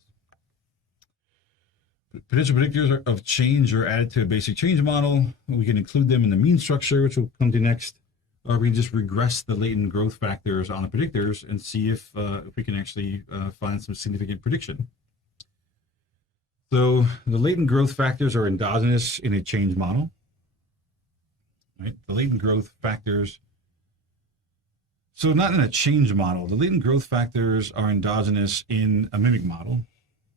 Potential predictors of change are added to a basic change model. We can include them in the mean structure, which we'll come to next, or we can just regress the latent growth factors on the predictors and see if we can actually find some significant prediction. So the latent growth factors are endogenous in a change model, right? The latent growth factors. So not in a change model. The latent growth factors are endogenous in a mimic model,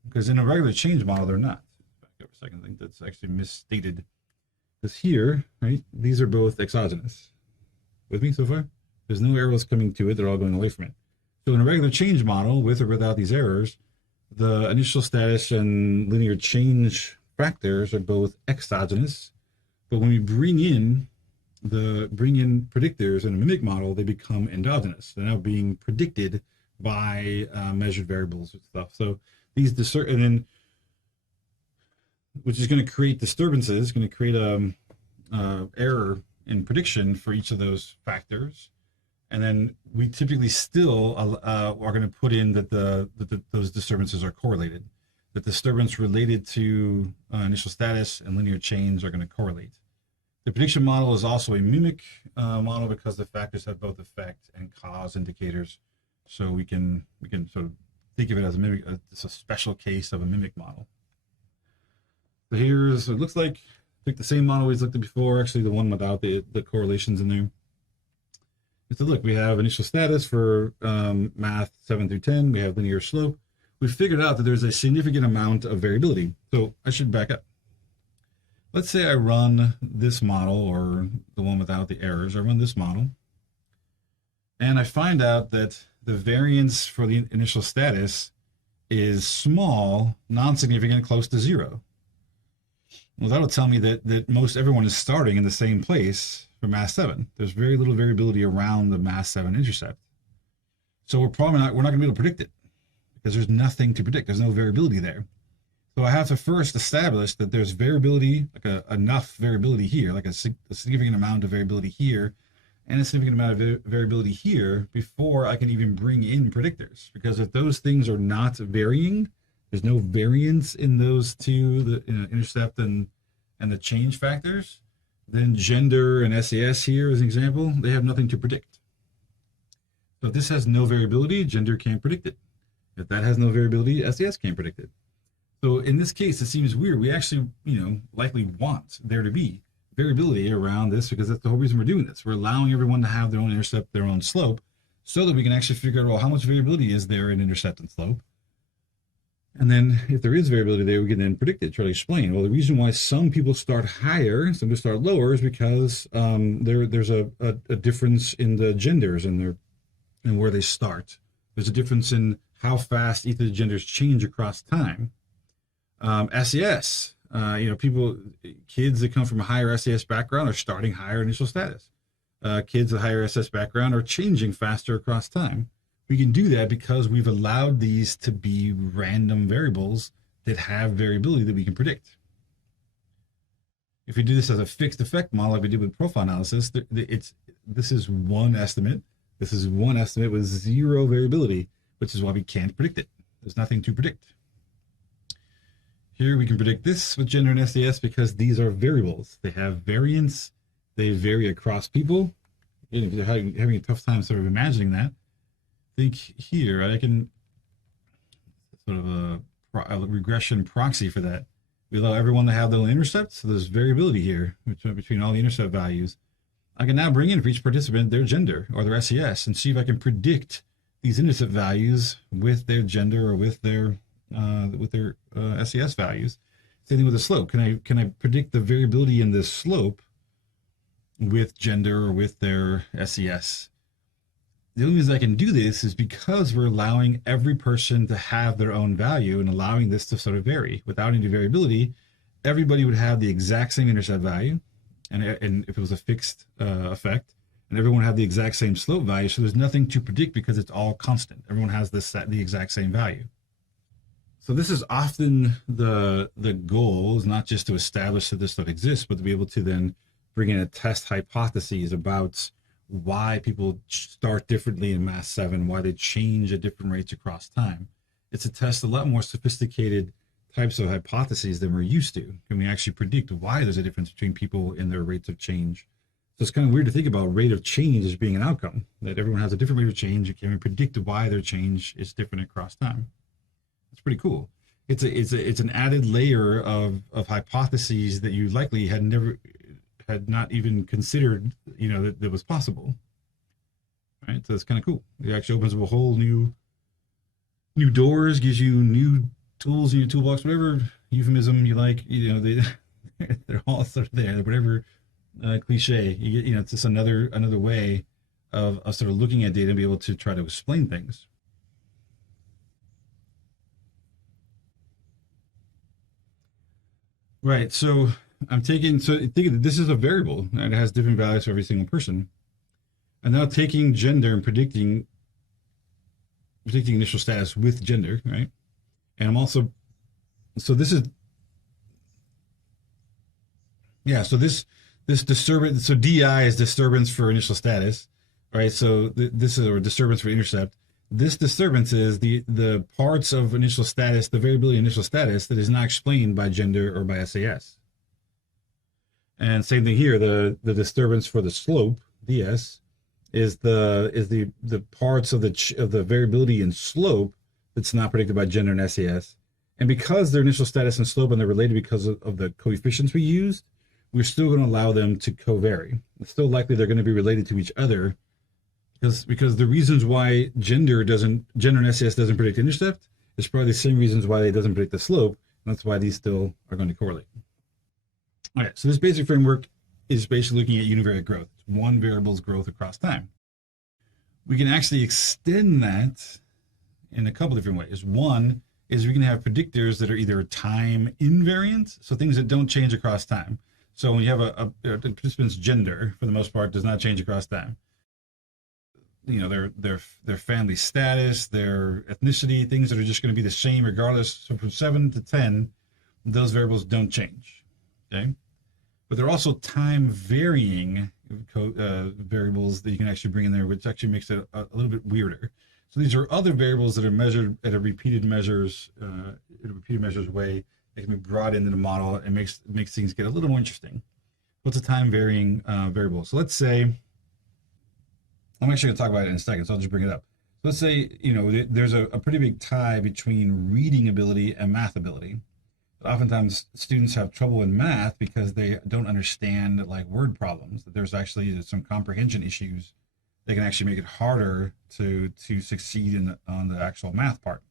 because in a regular change model, they're not. Back up a second, I think that's actually misstated. Because here, right, these are both exogenous. With me so far? There's no arrows coming to it, they're all going away from it. So in a regular change model, with or without these errors, the initial status and linear change factors are both exogenous, but when we bring in predictors in a mimic model, they become endogenous. They're now being predicted by measured variables and stuff. So these which is going to create disturbances, going to create a error in prediction for each of those factors. And then we typically still are going to put in that those disturbances are correlated, that disturbance related to initial status and linear change are going to correlate. The prediction model is also a mimic model because the factors have both effect and cause indicators. So we can sort of think of it as a mimic. It's a special case of a mimic model. So here's what it looks like. Pick the same model we looked at before, actually the one without the correlations in there. So look, we have initial status for math 7 through 10. We have linear slope. We figured out that there's a significant amount of variability. So I should back up. Let's say I run this model, or the one without the errors. I run this model, and I find out that the variance for the initial status is small, non-significant, close to 0. Well, that'll tell me that most everyone is starting in the same place for mass 7. There's very little variability around the mass 7 intercept. So we're not going to be able to predict it because there's nothing to predict. There's no variability there. So I have to first establish that there's variability, like enough variability here, like a significant amount of variability here and a significant amount of variability here before I can even bring in predictors. Because if those things are not varying, there's no variance in those two, the intercept and the change factors, then gender and SAS here as an example, they have nothing to predict. So if this has no variability, gender can't predict it. If that has no variability, SAS can't predict it. So in this case, it seems weird. We actually, likely want there to be variability around this because that's the whole reason we're doing this. We're allowing everyone to have their own intercept, their own slope, so that we can actually figure out, well, how much variability is there in intercept and slope? And then if there is variability there, we can then predict it, try to explain. Well, the reason why some people start higher, some people start lower is because there's a difference in the genders and where they start. There's a difference in how fast each of the genders change across time. SES, kids that come from a higher SES background are starting higher initial status. Kids with higher SES background are changing faster across time. We can do that because we've allowed these to be random variables that have variability that we can predict. If we do this as a fixed effect model, like we did with profile analysis, this is one estimate. This is one estimate with 0 variability, which is why we can't predict it. There's nothing to predict. Here we can predict this with gender and SES because these are variables. They have variance. They vary across people. And if you're having a tough time sort of imagining that, think here, I can sort of a regression proxy for that. We allow everyone to have their intercept, so there's variability here between all the intercept values. I can now bring in for each participant their gender or their SES and see if I can predict these intercept values with their gender or with their SES values. Same thing with the slope. Can I predict the variability in this slope with gender or with their SES? The only reason I can do this is because we're allowing every person to have their own value and allowing this to sort of vary. Without any variability, everybody would have the exact same intercept value, and if it was a fixed effect, and everyone had the exact same slope value, so there's nothing to predict because it's all constant. Everyone has the exact same value. So this is often the goal, is not just to establish that this stuff exists, but to be able to then bring in a test hypotheses about why people start differently in Math 7, why they change at different rates across time. It's a test a lot more sophisticated types of hypotheses than we're used to. Can we actually predict why there's a difference between people in their rates of change? So it's kind of weird to think about rate of change as being an outcome, that everyone has a different rate of change. You can predict why their change is different across time. It's pretty cool. It's an added layer of hypotheses that you likely had not even considered, that was possible. Right? So it's kind of cool. It actually opens up a whole new doors, gives you new tools in your toolbox, whatever euphemism you like. They're all sort of there. Whatever cliche, it's just another way of sort of looking at data and be able to try to explain things. Right. So thinking that this is a variable and it has different values for every single person. I'm now taking gender and predicting initial status with gender, right? And I'm also, so this disturbance, so DI is disturbance for initial status, right? So this is a disturbance for intercept. This disturbance is the parts of initial status, the variability of initial status that is not explained by gender or by SAS. And same thing here, the disturbance for the slope, DS, is the parts of the variability in slope that's not predicted by gender and SES. And because their initial status and slope and they're related because of the coefficients we used, we're still going to allow them to covary. It's still likely they're going to be related to each other because the reasons why gender and SES doesn't predict intercept is probably the same reasons why it doesn't predict the slope. And that's why these still are going to correlate. All right, so this basic framework is basically looking at univariate growth. It's one variable's growth across time. We can actually extend that in a couple different ways. One is we can have predictors that are either time invariant, so things that don't change across time. So when you have a participant's gender, for the most part, does not change across time. Their family status, their ethnicity, things that are just going to be the same regardless. So from 7 to 10, those variables don't change. Okay. But there are also time varying variables that you can actually bring in there, which actually makes it a little bit weirder. So these are other variables that are measured at a repeated measures way. They can be brought into the model and makes things get a little more interesting. What's a time varying variable? So let's say, I'm actually going to talk about it in a second, so I'll just bring it up. So let's say, there's a pretty big tie between reading ability and math ability. Oftentimes students have trouble in math because they don't understand like word problems, that there's actually some comprehension issues that can actually make it harder to succeed on the actual math part.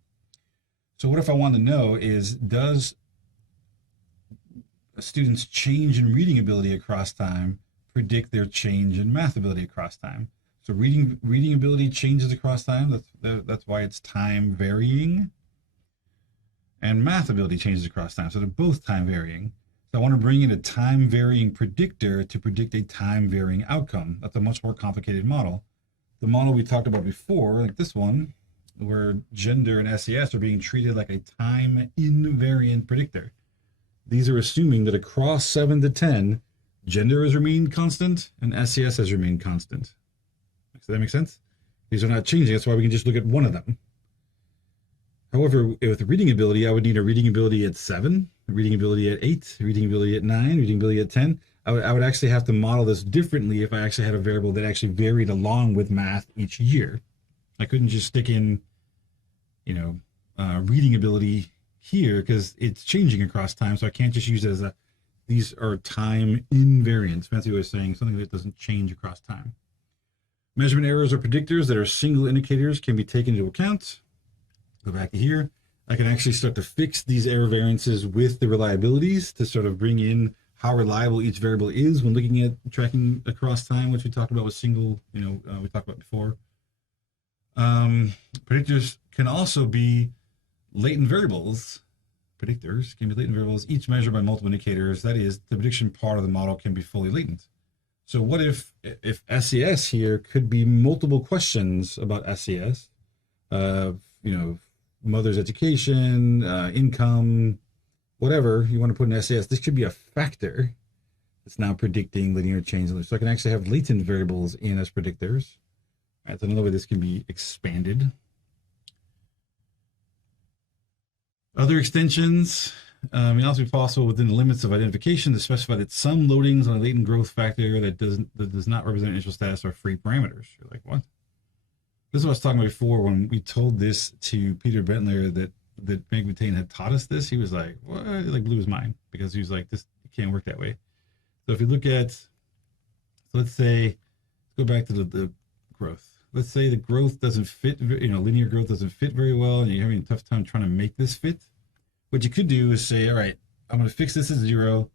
So what if I want to know is, does a student's change in reading ability across time predict their change in math ability across time? So reading ability changes across time. That's why it's time varying. And math ability changes across time. So they're both time varying. So I want to bring in a time varying predictor to predict a time varying outcome. That's a much more complicated model. The model we talked about before, like this one, where gender and SES are being treated like a time invariant predictor. These are assuming that across 7 to 10, gender has remained constant and SES has remained constant. Does that make sense? These are not changing. That's why we can just look at one of them. However, with the reading ability, I would need a reading ability at 7, a reading ability at 8, a reading ability at 9, a reading ability at 10. I would actually have to model this differently if I actually had a variable that actually varied along with math each year. I couldn't just stick in, reading ability here because it's changing across time. So I can't just use it as these are time invariants. Fancy way of saying something that doesn't change across time. Measurement errors or predictors that are single indicators can be taken into account. Go back to here. I can actually start to fix these error variances with the reliabilities to sort of bring in how reliable each variable is when looking at tracking across time, which we talked about with single, we talked about before. Predictors can also be latent variables. Predictors can be latent variables, each measured by multiple indicators. That is, the prediction part of the model can be fully latent. So what if SES here could be multiple questions about SES, mother's education, income, whatever you want to put in SES. This could be a factor that's now predicting linear change. So I can actually have latent variables in as predictors. That's another way this can be expanded. Other extensions, it may also be possible within the limits of identification to specify that some loadings on a latent growth factor that does not represent initial status are free parameters. You're like, what? This is what I was talking about before when we told this to Peter Bentler that Meg Matane had taught us this. He was like, what? It like blew his mind because he was like, this can't work that way. So if you look at, let's say, go back to the growth. Let's say the growth doesn't fit, linear growth doesn't fit very well, and you're having a tough time trying to make this fit. What you could do is say, all right, I'm going to fix this at 0,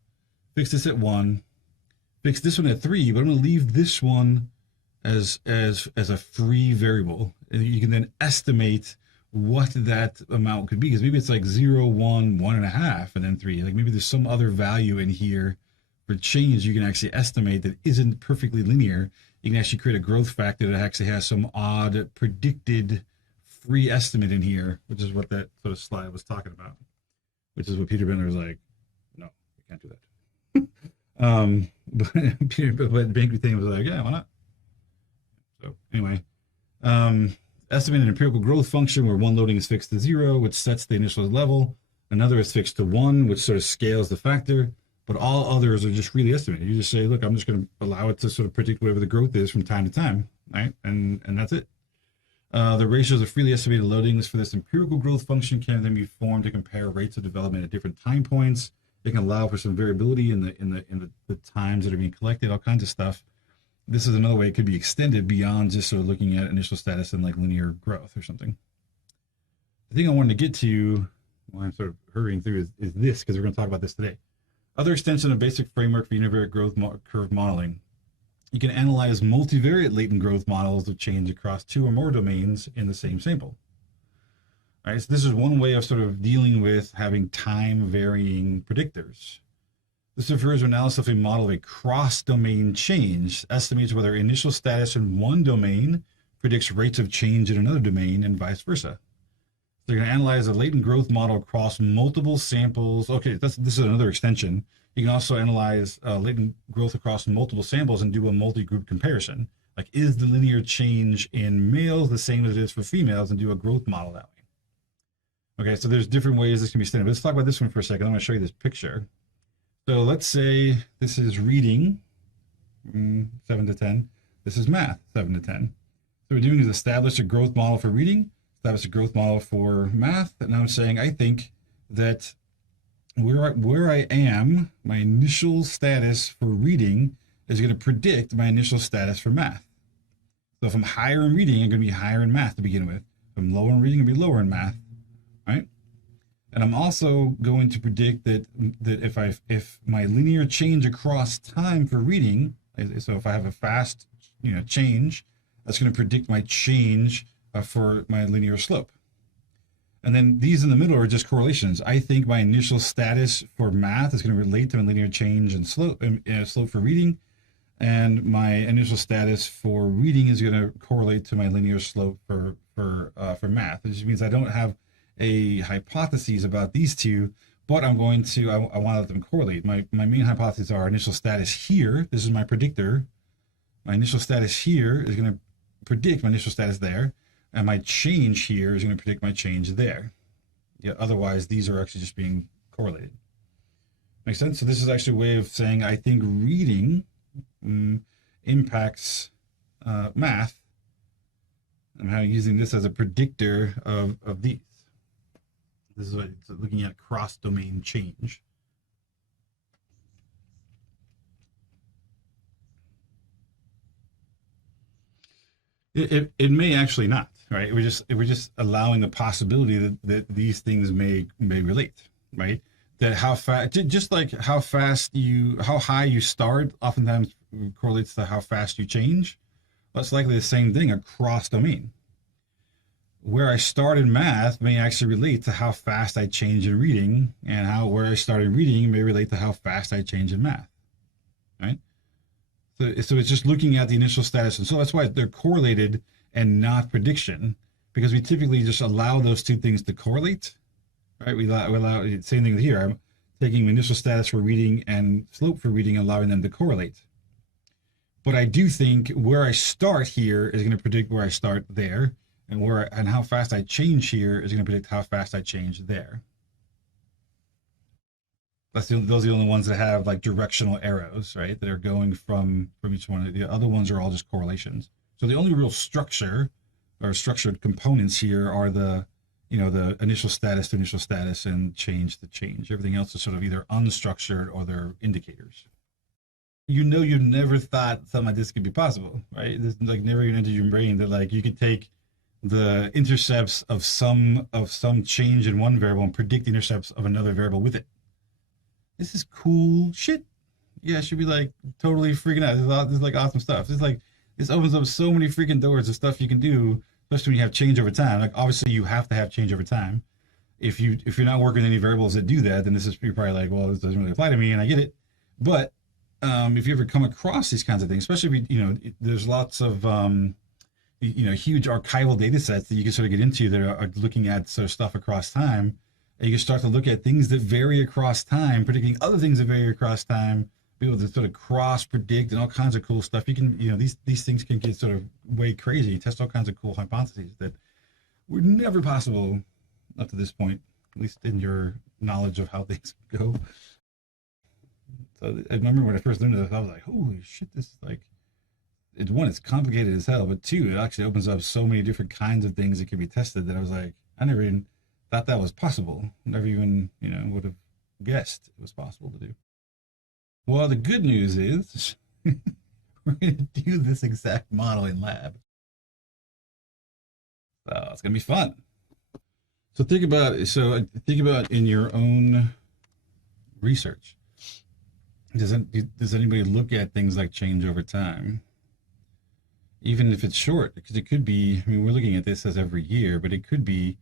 fix this at 1, fix this one at 3, but I'm going to leave this one as a free variable. And you can then estimate what that amount could be, because maybe it's like 0, 1, 1.5, and then 3. Like maybe there's some other value in here for change you can actually estimate that isn't perfectly linear. You can actually create a growth factor that actually has some odd predicted free estimate in here, which is what that sort of slide was talking about, which is what Peter Bentler was like, no, you can't do that. But Bank Matane was like, yeah, why not? So anyway, estimate an empirical growth function where one loading is fixed to 0, which sets the initial level. Another is fixed to 1, which sort of scales the factor. But all others are just really estimated. You just say, look, I'm just going to allow it to sort of predict whatever the growth is from time to time, right? And that's it. The ratios of freely estimated loadings for this empirical growth function can then be formed to compare rates of development at different time points. It can allow for some variability in the times that are being collected, all kinds of stuff. This is another way it could be extended beyond just sort of looking at initial status and like linear growth or something. The thing I wanted to get to, while I'm sort of hurrying through, is this, because we're going to talk about this today. Other extension of basic framework for univariate growth curve modeling. You can analyze multivariate latent growth models of change across 2 or more domains in the same sample. All right, so this is one way of sort of dealing with having time varying predictors. This refers to analysis of a model of a cross-domain change, estimates whether initial status in one domain predicts rates of change in another domain and vice versa. So you're going to analyze a latent growth model across multiple samples. Okay, this is another extension. You can also analyze latent growth across multiple samples and do a multi-group comparison. Like, is the linear change in males the same as it is for females, and do a growth model that way. Okay, so there's different ways this can be extended. But let's talk about this one for a second. I'm going to show you this picture. So let's say this is reading, 7 to 10. This is math, 7 to 10. So what we're doing is establish a growth model for reading, establish a growth model for math, and I'm saying I think that where I am, my initial status for reading is going to predict my initial status for math. So if I'm higher in reading, I'm going to be higher in math to begin with. If I'm lower in reading, I'm going to be lower in math, right? And I'm also going to predict that if my linear change across time for reading, so if I have a fast change, that's going to predict my change for my linear slope. And then these in the middle are just correlations. I think my initial status for math is going to relate to my linear change and slope for reading, and my initial status for reading is going to correlate to my linear slope for math. It just means I don't have a hypothesis about these two, but I want to let them correlate. My main hypotheses are initial status here. This is my predictor. My initial status here is going to predict my initial status there. And my change here is going to predict my change there. Yeah, otherwise, these are actually just being correlated. Makes sense? So this is actually a way of saying I think reading impacts math. I'm how using this as a predictor of these. This is what it's looking at cross-domain change. It may actually not, right? We're just allowing the possibility that these things may relate, right? That how fast, just like how high you start, oftentimes correlates to how fast you change. That's likely the same thing across domain. Where I start in math may actually relate to how fast I change in reading, and where I start in reading may relate to how fast I change in math, right? So it's just looking at the initial status. And so that's why they're correlated and not prediction, because we typically just allow those two things to correlate, right? We allow same thing here. I'm taking initial status for reading and slope for reading, allowing them to correlate. But I do think where I start here is going to predict where I start there, and how fast I change here is going to predict how fast I change there. Those are the only ones that have like directional arrows, right? That are going from each one. The other ones are all just correlations. So the only real structure or structured components here are the initial status to initial status and change to change. Everything else is sort of either unstructured or they're indicators. You never thought something like this could be possible, right? This like never even entered your brain that like you could take the intercepts of some change in one variable and predict the intercepts of another variable with it. This is cool shit. Yeah, I should be like totally freaking out. This is like awesome stuff. This opens up so many freaking doors of stuff you can do, especially when you have change over time. Like obviously you have to have change over time. If you're not working any variables that do that, then you're probably like, well, this doesn't really apply to me, and I get it. But if you ever come across these kinds of things, especially if there's lots of huge archival data sets that you can sort of get into that are looking at sort of stuff across time. And you can start to look at things that vary across time, predicting other things that vary across time, be able to sort of cross predict and all kinds of cool stuff. You can, these things can get sort of way crazy. You test all kinds of cool hypotheses that were never possible up to this point, at least in your knowledge of how things go. So I remember when I first learned this, I was like, holy shit, this is like, it's complicated as hell, but two, it actually opens up so many different kinds of things that can be tested that I was like, I never even thought that was possible. Never even, would have guessed it was possible to do. Well, the good news is we're going to do this exact model in lab. So it's going to be fun. So think about in your own research. Does anybody look at things like change over time? Even if it's short, because it could be, we're looking at this as every year, but it could be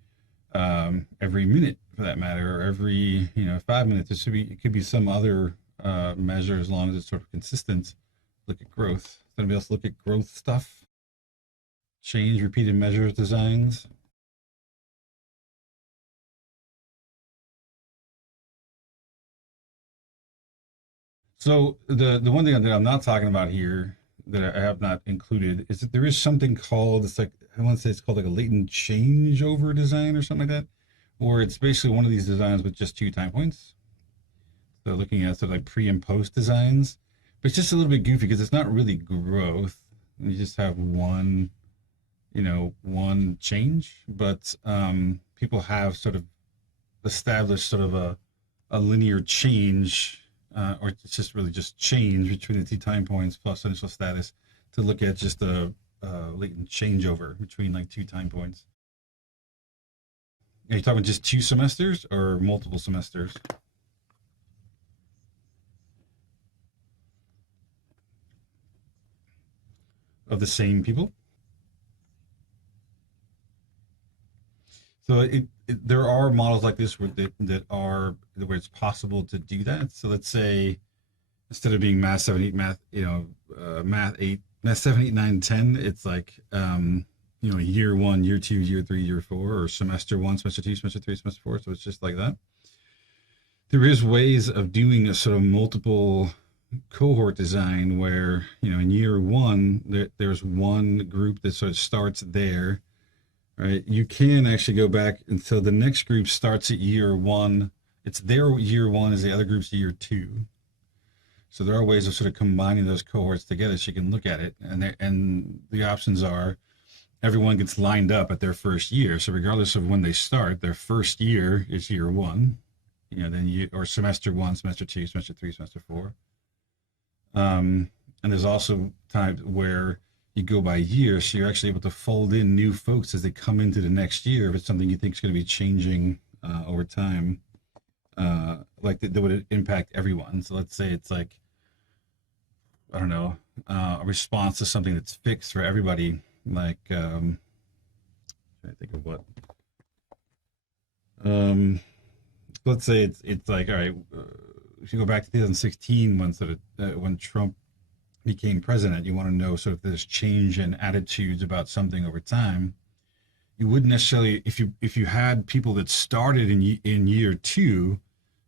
every minute for that matter, or every 5 minutes. It could be some other measure as long as it's sort of consistent. Look at growth. Anybody else look at growth stuff? Change, repeated measures, designs. So the one thing that I'm not talking about here that I have not included is that there is something called, it's like, I want to say it's called like a latent changeover design or something like that, or it's basically one of these designs with just 2 time points. So looking at sort of like pre and post designs, but it's just a little bit goofy because it's not really growth. You just have one change, but people have sort of established sort of a linear change, or it's just really just change between the 2 time points plus initial status to look at just a latent changeover between like 2 time points. Are you talking just 2 semesters or multiple semesters? Of the same people? So there are models like this where it's possible to do that. So let's say instead of being math 7, 8, math 8, math 7, 8, 9, 10, it's like year 1, year 2, year 3, year 4, or semester 1, semester 2, semester 3, semester 4. So it's just like that. There is ways of doing a sort of multiple cohort design where in year 1 there's one group that sort of starts there. right? You can actually go back until the next group starts at year one. It's their year one is the other group's year two. So there are ways of sort of combining those cohorts together so you can look at it. And the options are everyone gets lined up at their first year. So regardless of when they start, their first year is year one. Then or semester one, semester two, semester three, semester four. And there's also times where you go by year, so you're actually able to fold in new folks as they come into the next year if it's something you think is going to be changing over time, that would impact everyone. So let's say it's like, I don't know, a response to something that's fixed for everybody. Like, trying to think of what. Let's say it's like, all right, if you go back to 2016 when Trump became president, you want to know sort of this change in attitudes about something over time. You wouldn't necessarily, if you had people that started in year two,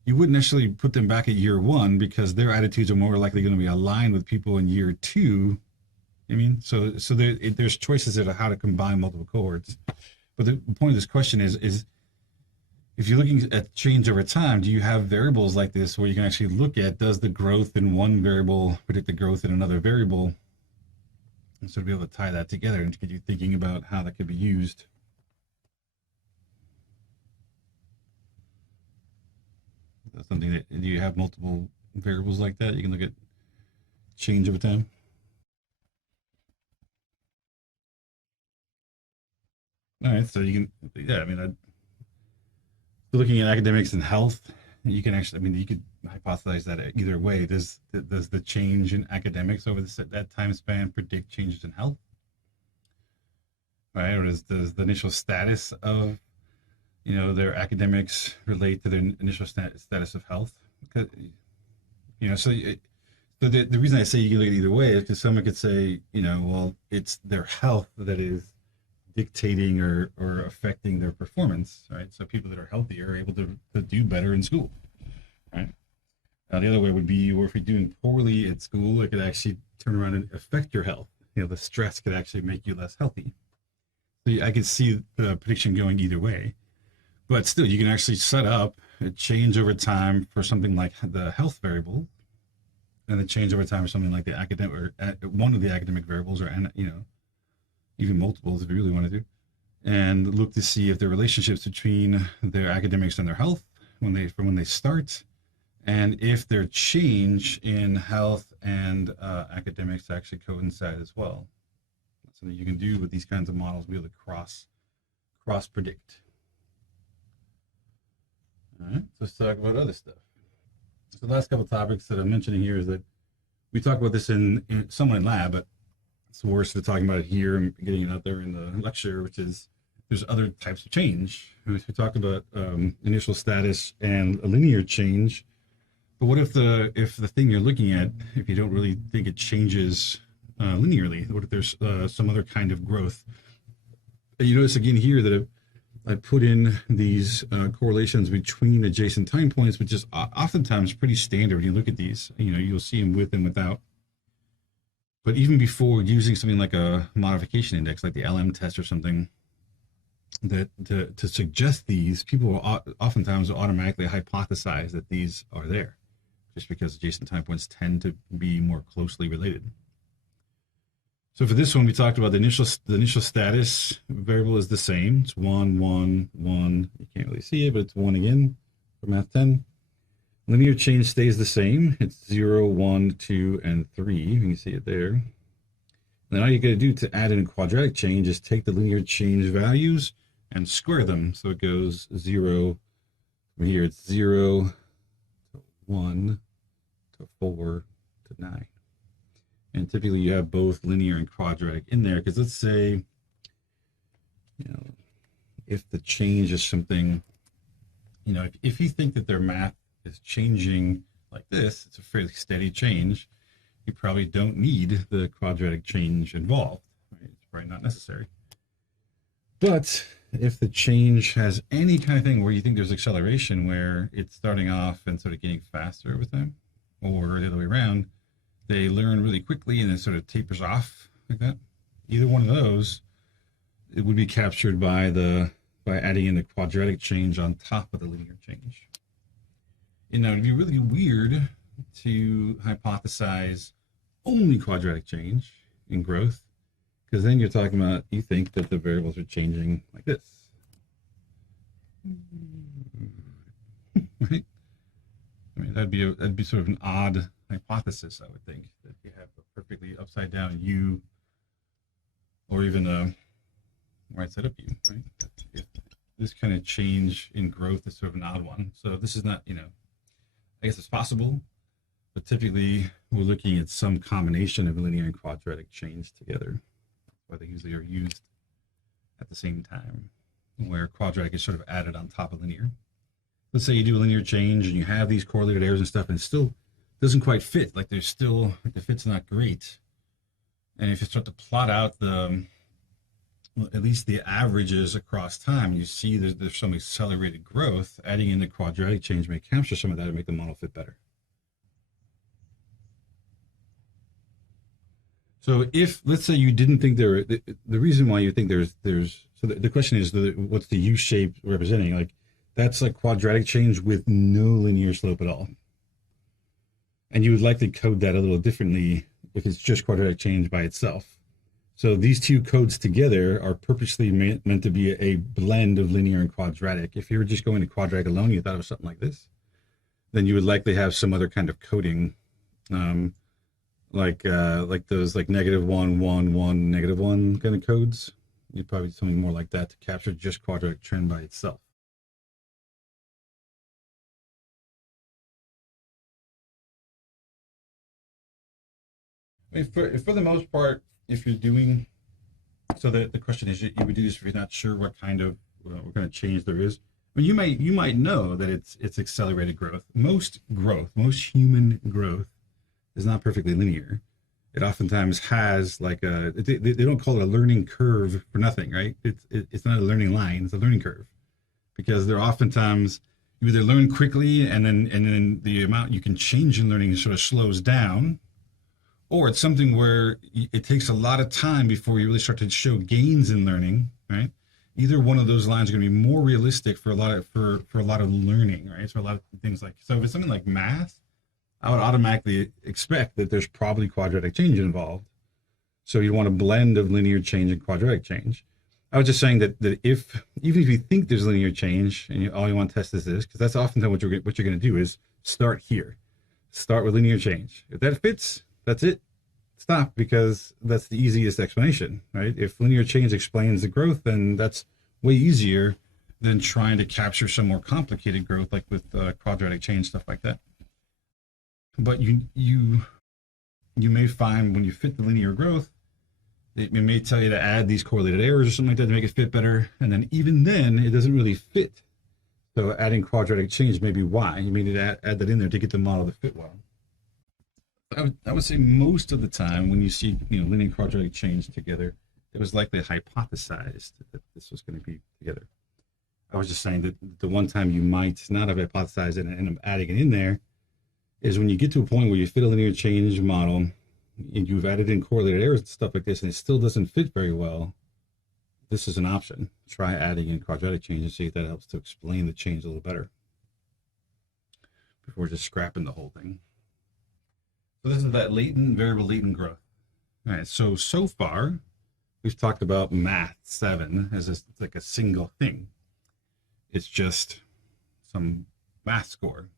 you wouldn't necessarily put them back at year one because their attitudes are more likely going to be aligned with people in year two. I mean, so there's choices as to how to combine multiple cohorts. But the point of this question is if you're looking at change over time, do you have variables like this where you can actually look at, does the growth in one variable predict the growth in another variable? And sort of be able to tie that together and get you thinking about how that could be used. That's something that, do you have multiple variables like that? You can look at change over time. All right, so you can, yeah, I mean, looking at academics and health, you can actually, I mean, you could hypothesize that either way. Does the change in academics over that time span predict changes in health? Right? Or does the initial status of, their academics relate to their initial status of health? Because, so the reason I say you can look at it either way is because someone could say, well, it's their health that is dictating or affecting their performance, right? So people that are healthy are able to do better in school, right? The other way would be, or if you're doing poorly at school, it could actually turn around and affect your health. The stress could actually make you less healthy. So I could see the prediction going either way, but still, you can actually set up a change over time for something like the health variable, and a change over time for something like the academic or one of the academic variables, or even multiples if you really want to do, and look to see if there are relationships between their academics and their health when they start, and if their change in health and academics actually coincide as well. That's something you can do with these kinds of models, be able to cross predict. All right, so let's talk about other stuff. So the last couple of topics that I'm mentioning here is that we talk about this in somewhat in lab, but it's worse for talking about it here and getting it out there in the lecture, which is there's other types of change. We talk about initial status and a linear change, but what if the thing you're looking at, if you don't really think it changes linearly, what if there's some other kind of growth? And you notice again here that I put in these correlations between adjacent time points, which is oftentimes pretty standard when you look at these. You'll see them with and without. But even before using something like a modification index, like the LM test or something, that to suggest these, people will oftentimes automatically hypothesize that these are there, just because adjacent time points tend to be more closely related. So for this one, we talked about the initial status variable is the same. It's 1, 1, 1. You can't really see it, but it's 1 again for Math 10. Linear change stays the same. It's 0, 1, 2, and 3. You can see it there. Then all you got to do to add in a quadratic change is take the linear change values and square them. So it goes 0. From here, it's 0 to 1 to 4 to 9. And typically you have both linear and quadratic in there, because let's say, if the change is something, if you think that their math is changing like this, it's a fairly steady change, you probably don't need the quadratic change involved. Right? It's probably not necessary. But if the change has any kind of thing where you think there's acceleration, where it's starting off and sort of getting faster over time, or the other way around, they learn really quickly and then sort of tapers off like that. Either one of those, it would be captured by adding in the quadratic change on top of the linear change. You know, it'd be really weird to hypothesize only quadratic change in growth, because then you're talking about, you think that the variables are changing like this. Right? I mean, that'd be sort of an odd hypothesis, I would think, that you have a perfectly upside down U, or even a right side up U, right? If this kind of change in growth is sort of an odd one. So this is not, you know, I guess it's possible, but typically we're looking at some combination of linear and quadratic change together. That's why they usually are used at the same time, where quadratic is sort of added on top of linear. Let's say you do a linear change and you have these correlated errors and stuff, and it still doesn't quite fit. Like there's still, like the fit's not great. And if you start to plot out the, well, at least the averages across time, you see there's some accelerated growth. Adding in the quadratic change may capture some of that and make the model fit better. So if, let's say you didn't think there were, the reason why you think there's so the question is, what's the U shape representing? Like that's like quadratic change with no linear slope at all. And you would likely code that a little differently if it's just quadratic change by itself. So these two codes together are purposely meant to be a blend of linear and quadratic. If you were just going to quadratic alone, you thought it was something like this, then you would likely have some other kind of coding, like those like -1, 1, 1, -1 kind of codes. You'd probably do something more like that to capture just quadratic trend by itself. I mean, for the most part, if you're doing, so the question is, you would do this if you're not sure what kind of change there is. I mean, you might know that it's accelerated growth. Most human growth is not perfectly linear. It oftentimes has like they don't call it a learning curve for nothing, right? It's not a learning line, it's a learning curve, because there are oftentimes you either learn quickly and then the amount you can change in learning sort of slows down, or it's something where it takes a lot of time before you really start to show gains in learning, right? Either one of those lines are going to be more realistic for a lot of learning, right? So a lot of things like, so if it's something like math, I would automatically expect that there's probably quadratic change involved. So you want a blend of linear change and quadratic change. I was just saying that even if you think there's linear change and all you want to test is this, because that's oftentimes what you're going to do is start here. Start with linear change. If that fits, that's it. Stop, because that's the easiest explanation, right? If linear change explains the growth, then that's way easier than trying to capture some more complicated growth, like with quadratic change, stuff like that. But you may find when you fit the linear growth, it may tell you to add these correlated errors or something like that to make it fit better, and then even then it doesn't really fit. So adding quadratic change may be why you may need to add that in there to get the model to fit well. I would say most of the time when you see linear and quadratic change together, it was likely hypothesized that this was going to be together. I was just saying that the one time you might not have hypothesized it and end up adding it in there is when you get to a point where you fit a linear change model and you've added in correlated errors and stuff like this, and it still doesn't fit very well. This is an option. Try adding in quadratic change and see if that helps to explain the change a little better before just scrapping the whole thing. So this is that variable latent growth. All right, so far, we've talked about math 7 as like a single thing. It's just some math score.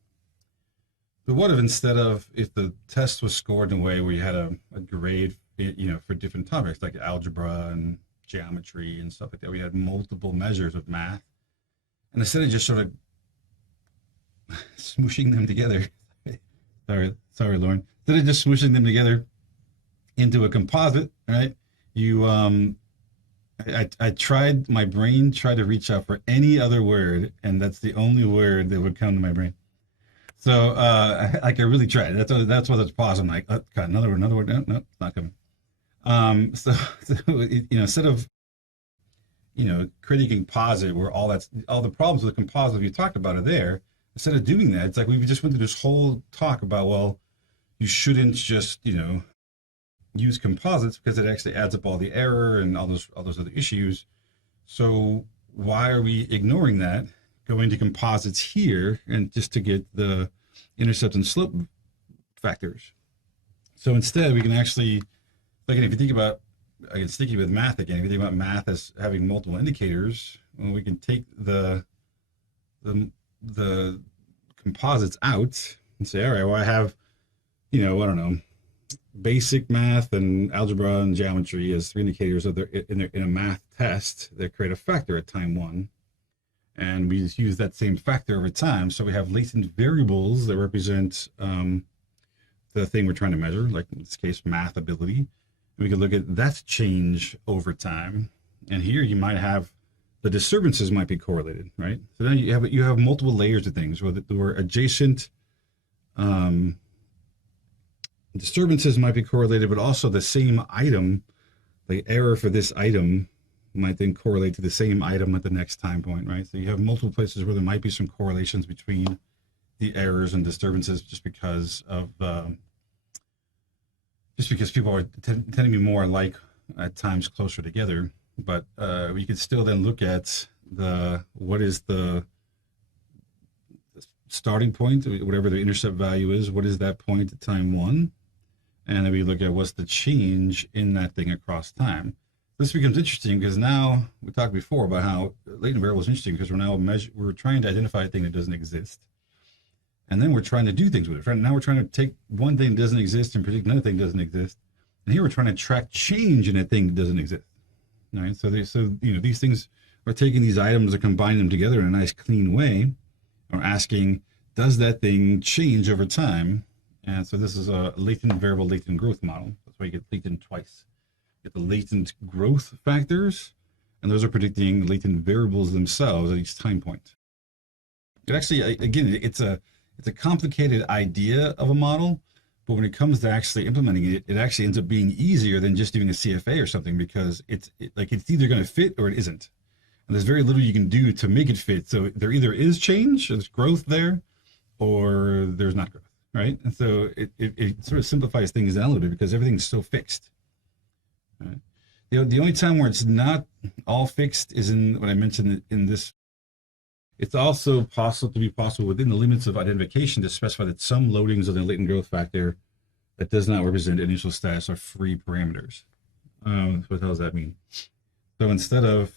But what if instead of, if the test was scored in a way where you had a grade, for different topics like algebra and geometry and stuff like that, we had multiple measures of math, and instead of just sort of smooshing them together, sorry, Lauren. Instead of just smooshing them together into a composite, right? My brain tried to reach out for any other word, and that's the only word that would come to my brain. So, I really tried. That's why that's paused. I'm like, oh, God, another word. No, it's not coming. So instead of, critiquing posit, where all the problems with the composite you talked about are there, instead of doing that, it's like we just went through this whole talk about, well, you shouldn't just, use composites because it actually adds up all the error and all those other issues. So why are we ignoring that? Going to composites here and just to get the intercept and slope factors. So instead, we can actually, like, if you think about, I get sticky with math again. If you think about math as having multiple indicators, well, we can take the composites out and say, all right, well, I have, I don't know, basic math and algebra and geometry as 3 indicators of in a math test that create a factor at time 1. And we just use that same factor over time. So we have latent variables that represent the thing we're trying to measure, like in this case, math ability. And we can look at that change over time. And here you might have the disturbances might be correlated, right? So then you have multiple layers of things where adjacent disturbances might be correlated, but also the same item, like error for this item might then correlate to the same item at the next time point, right? So you have multiple places where there might be some correlations between the errors and disturbances just because people are tend to be more alike at times closer together. But we could still then look at what is the starting point, whatever the intercept value is, what is that point at time 1? And then we look at what's the change in that thing across time. This becomes interesting because now we talked before about how latent variable is interesting because we're trying to identify a thing that doesn't exist. And then we're trying to do things with it. Now we're trying to take one thing that doesn't exist and predict another thing that doesn't exist. And here we're trying to track change in a thing that doesn't exist. All right. So these things are taking these items and combining them together in a nice clean way, or asking, does that thing change over time? And so this is a latent variable, latent growth model. That's why you get latent twice. You get the latent growth factors, and those are predicting latent variables themselves at each time point. It actually, again, it's a complicated idea of a model, but when it comes to actually implementing it, it actually ends up being easier than just doing a CFA or something, because it's either going to fit or it isn't. And there's very little you can do to make it fit. So there either is change, there's growth there, or there's not growth, right? And so it sort of simplifies things down a little bit because everything's so fixed. Right? The only time where it's not all fixed is in what I mentioned in this. It's also possible within the limits of identification to specify that some loadings of the latent growth factor that does not represent initial status are free parameters. What does that mean? So instead of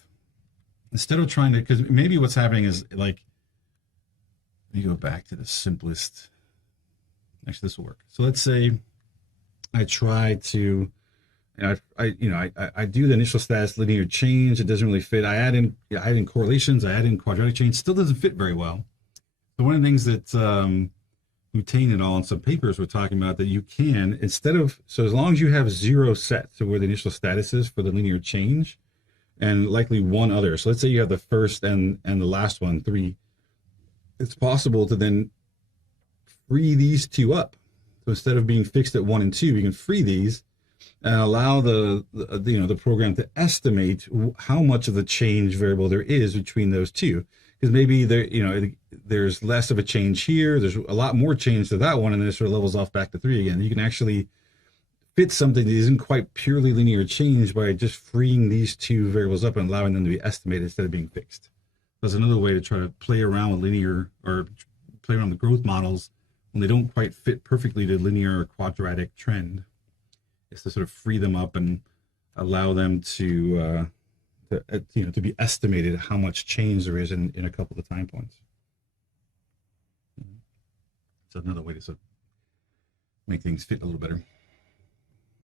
trying to, because maybe what's happening is, like, let me go back to the simplest. Actually, this will work. So let's say I try to, I do the initial status linear change. It doesn't really fit. I add in correlations. I add in quadratic change. Still doesn't fit very well. So one of the things that Lutain and all in some papers were talking about, that you can, so as long as you have 0 set to where the initial status is for the linear change, and likely one other. So let's say you have the first and the last one, 3. It's possible to then free these 2 up. So instead of being fixed at 1 and 2, we can free these and allow the program to estimate how much of the change variable there is between those 2. Because maybe there's less of a change here, there's a lot more change to that one, and then it sort of levels off back to 3 again. You can actually fit something that isn't quite purely linear change by just freeing these 2 variables up and allowing them to be estimated instead of being fixed. That's another way to try to play around with linear, or play around with growth models when they don't quite fit perfectly to linear or quadratic trend. Is to sort of free them up and allow them to be estimated how much change there is in a couple of time points. So another way to sort of make things fit a little better.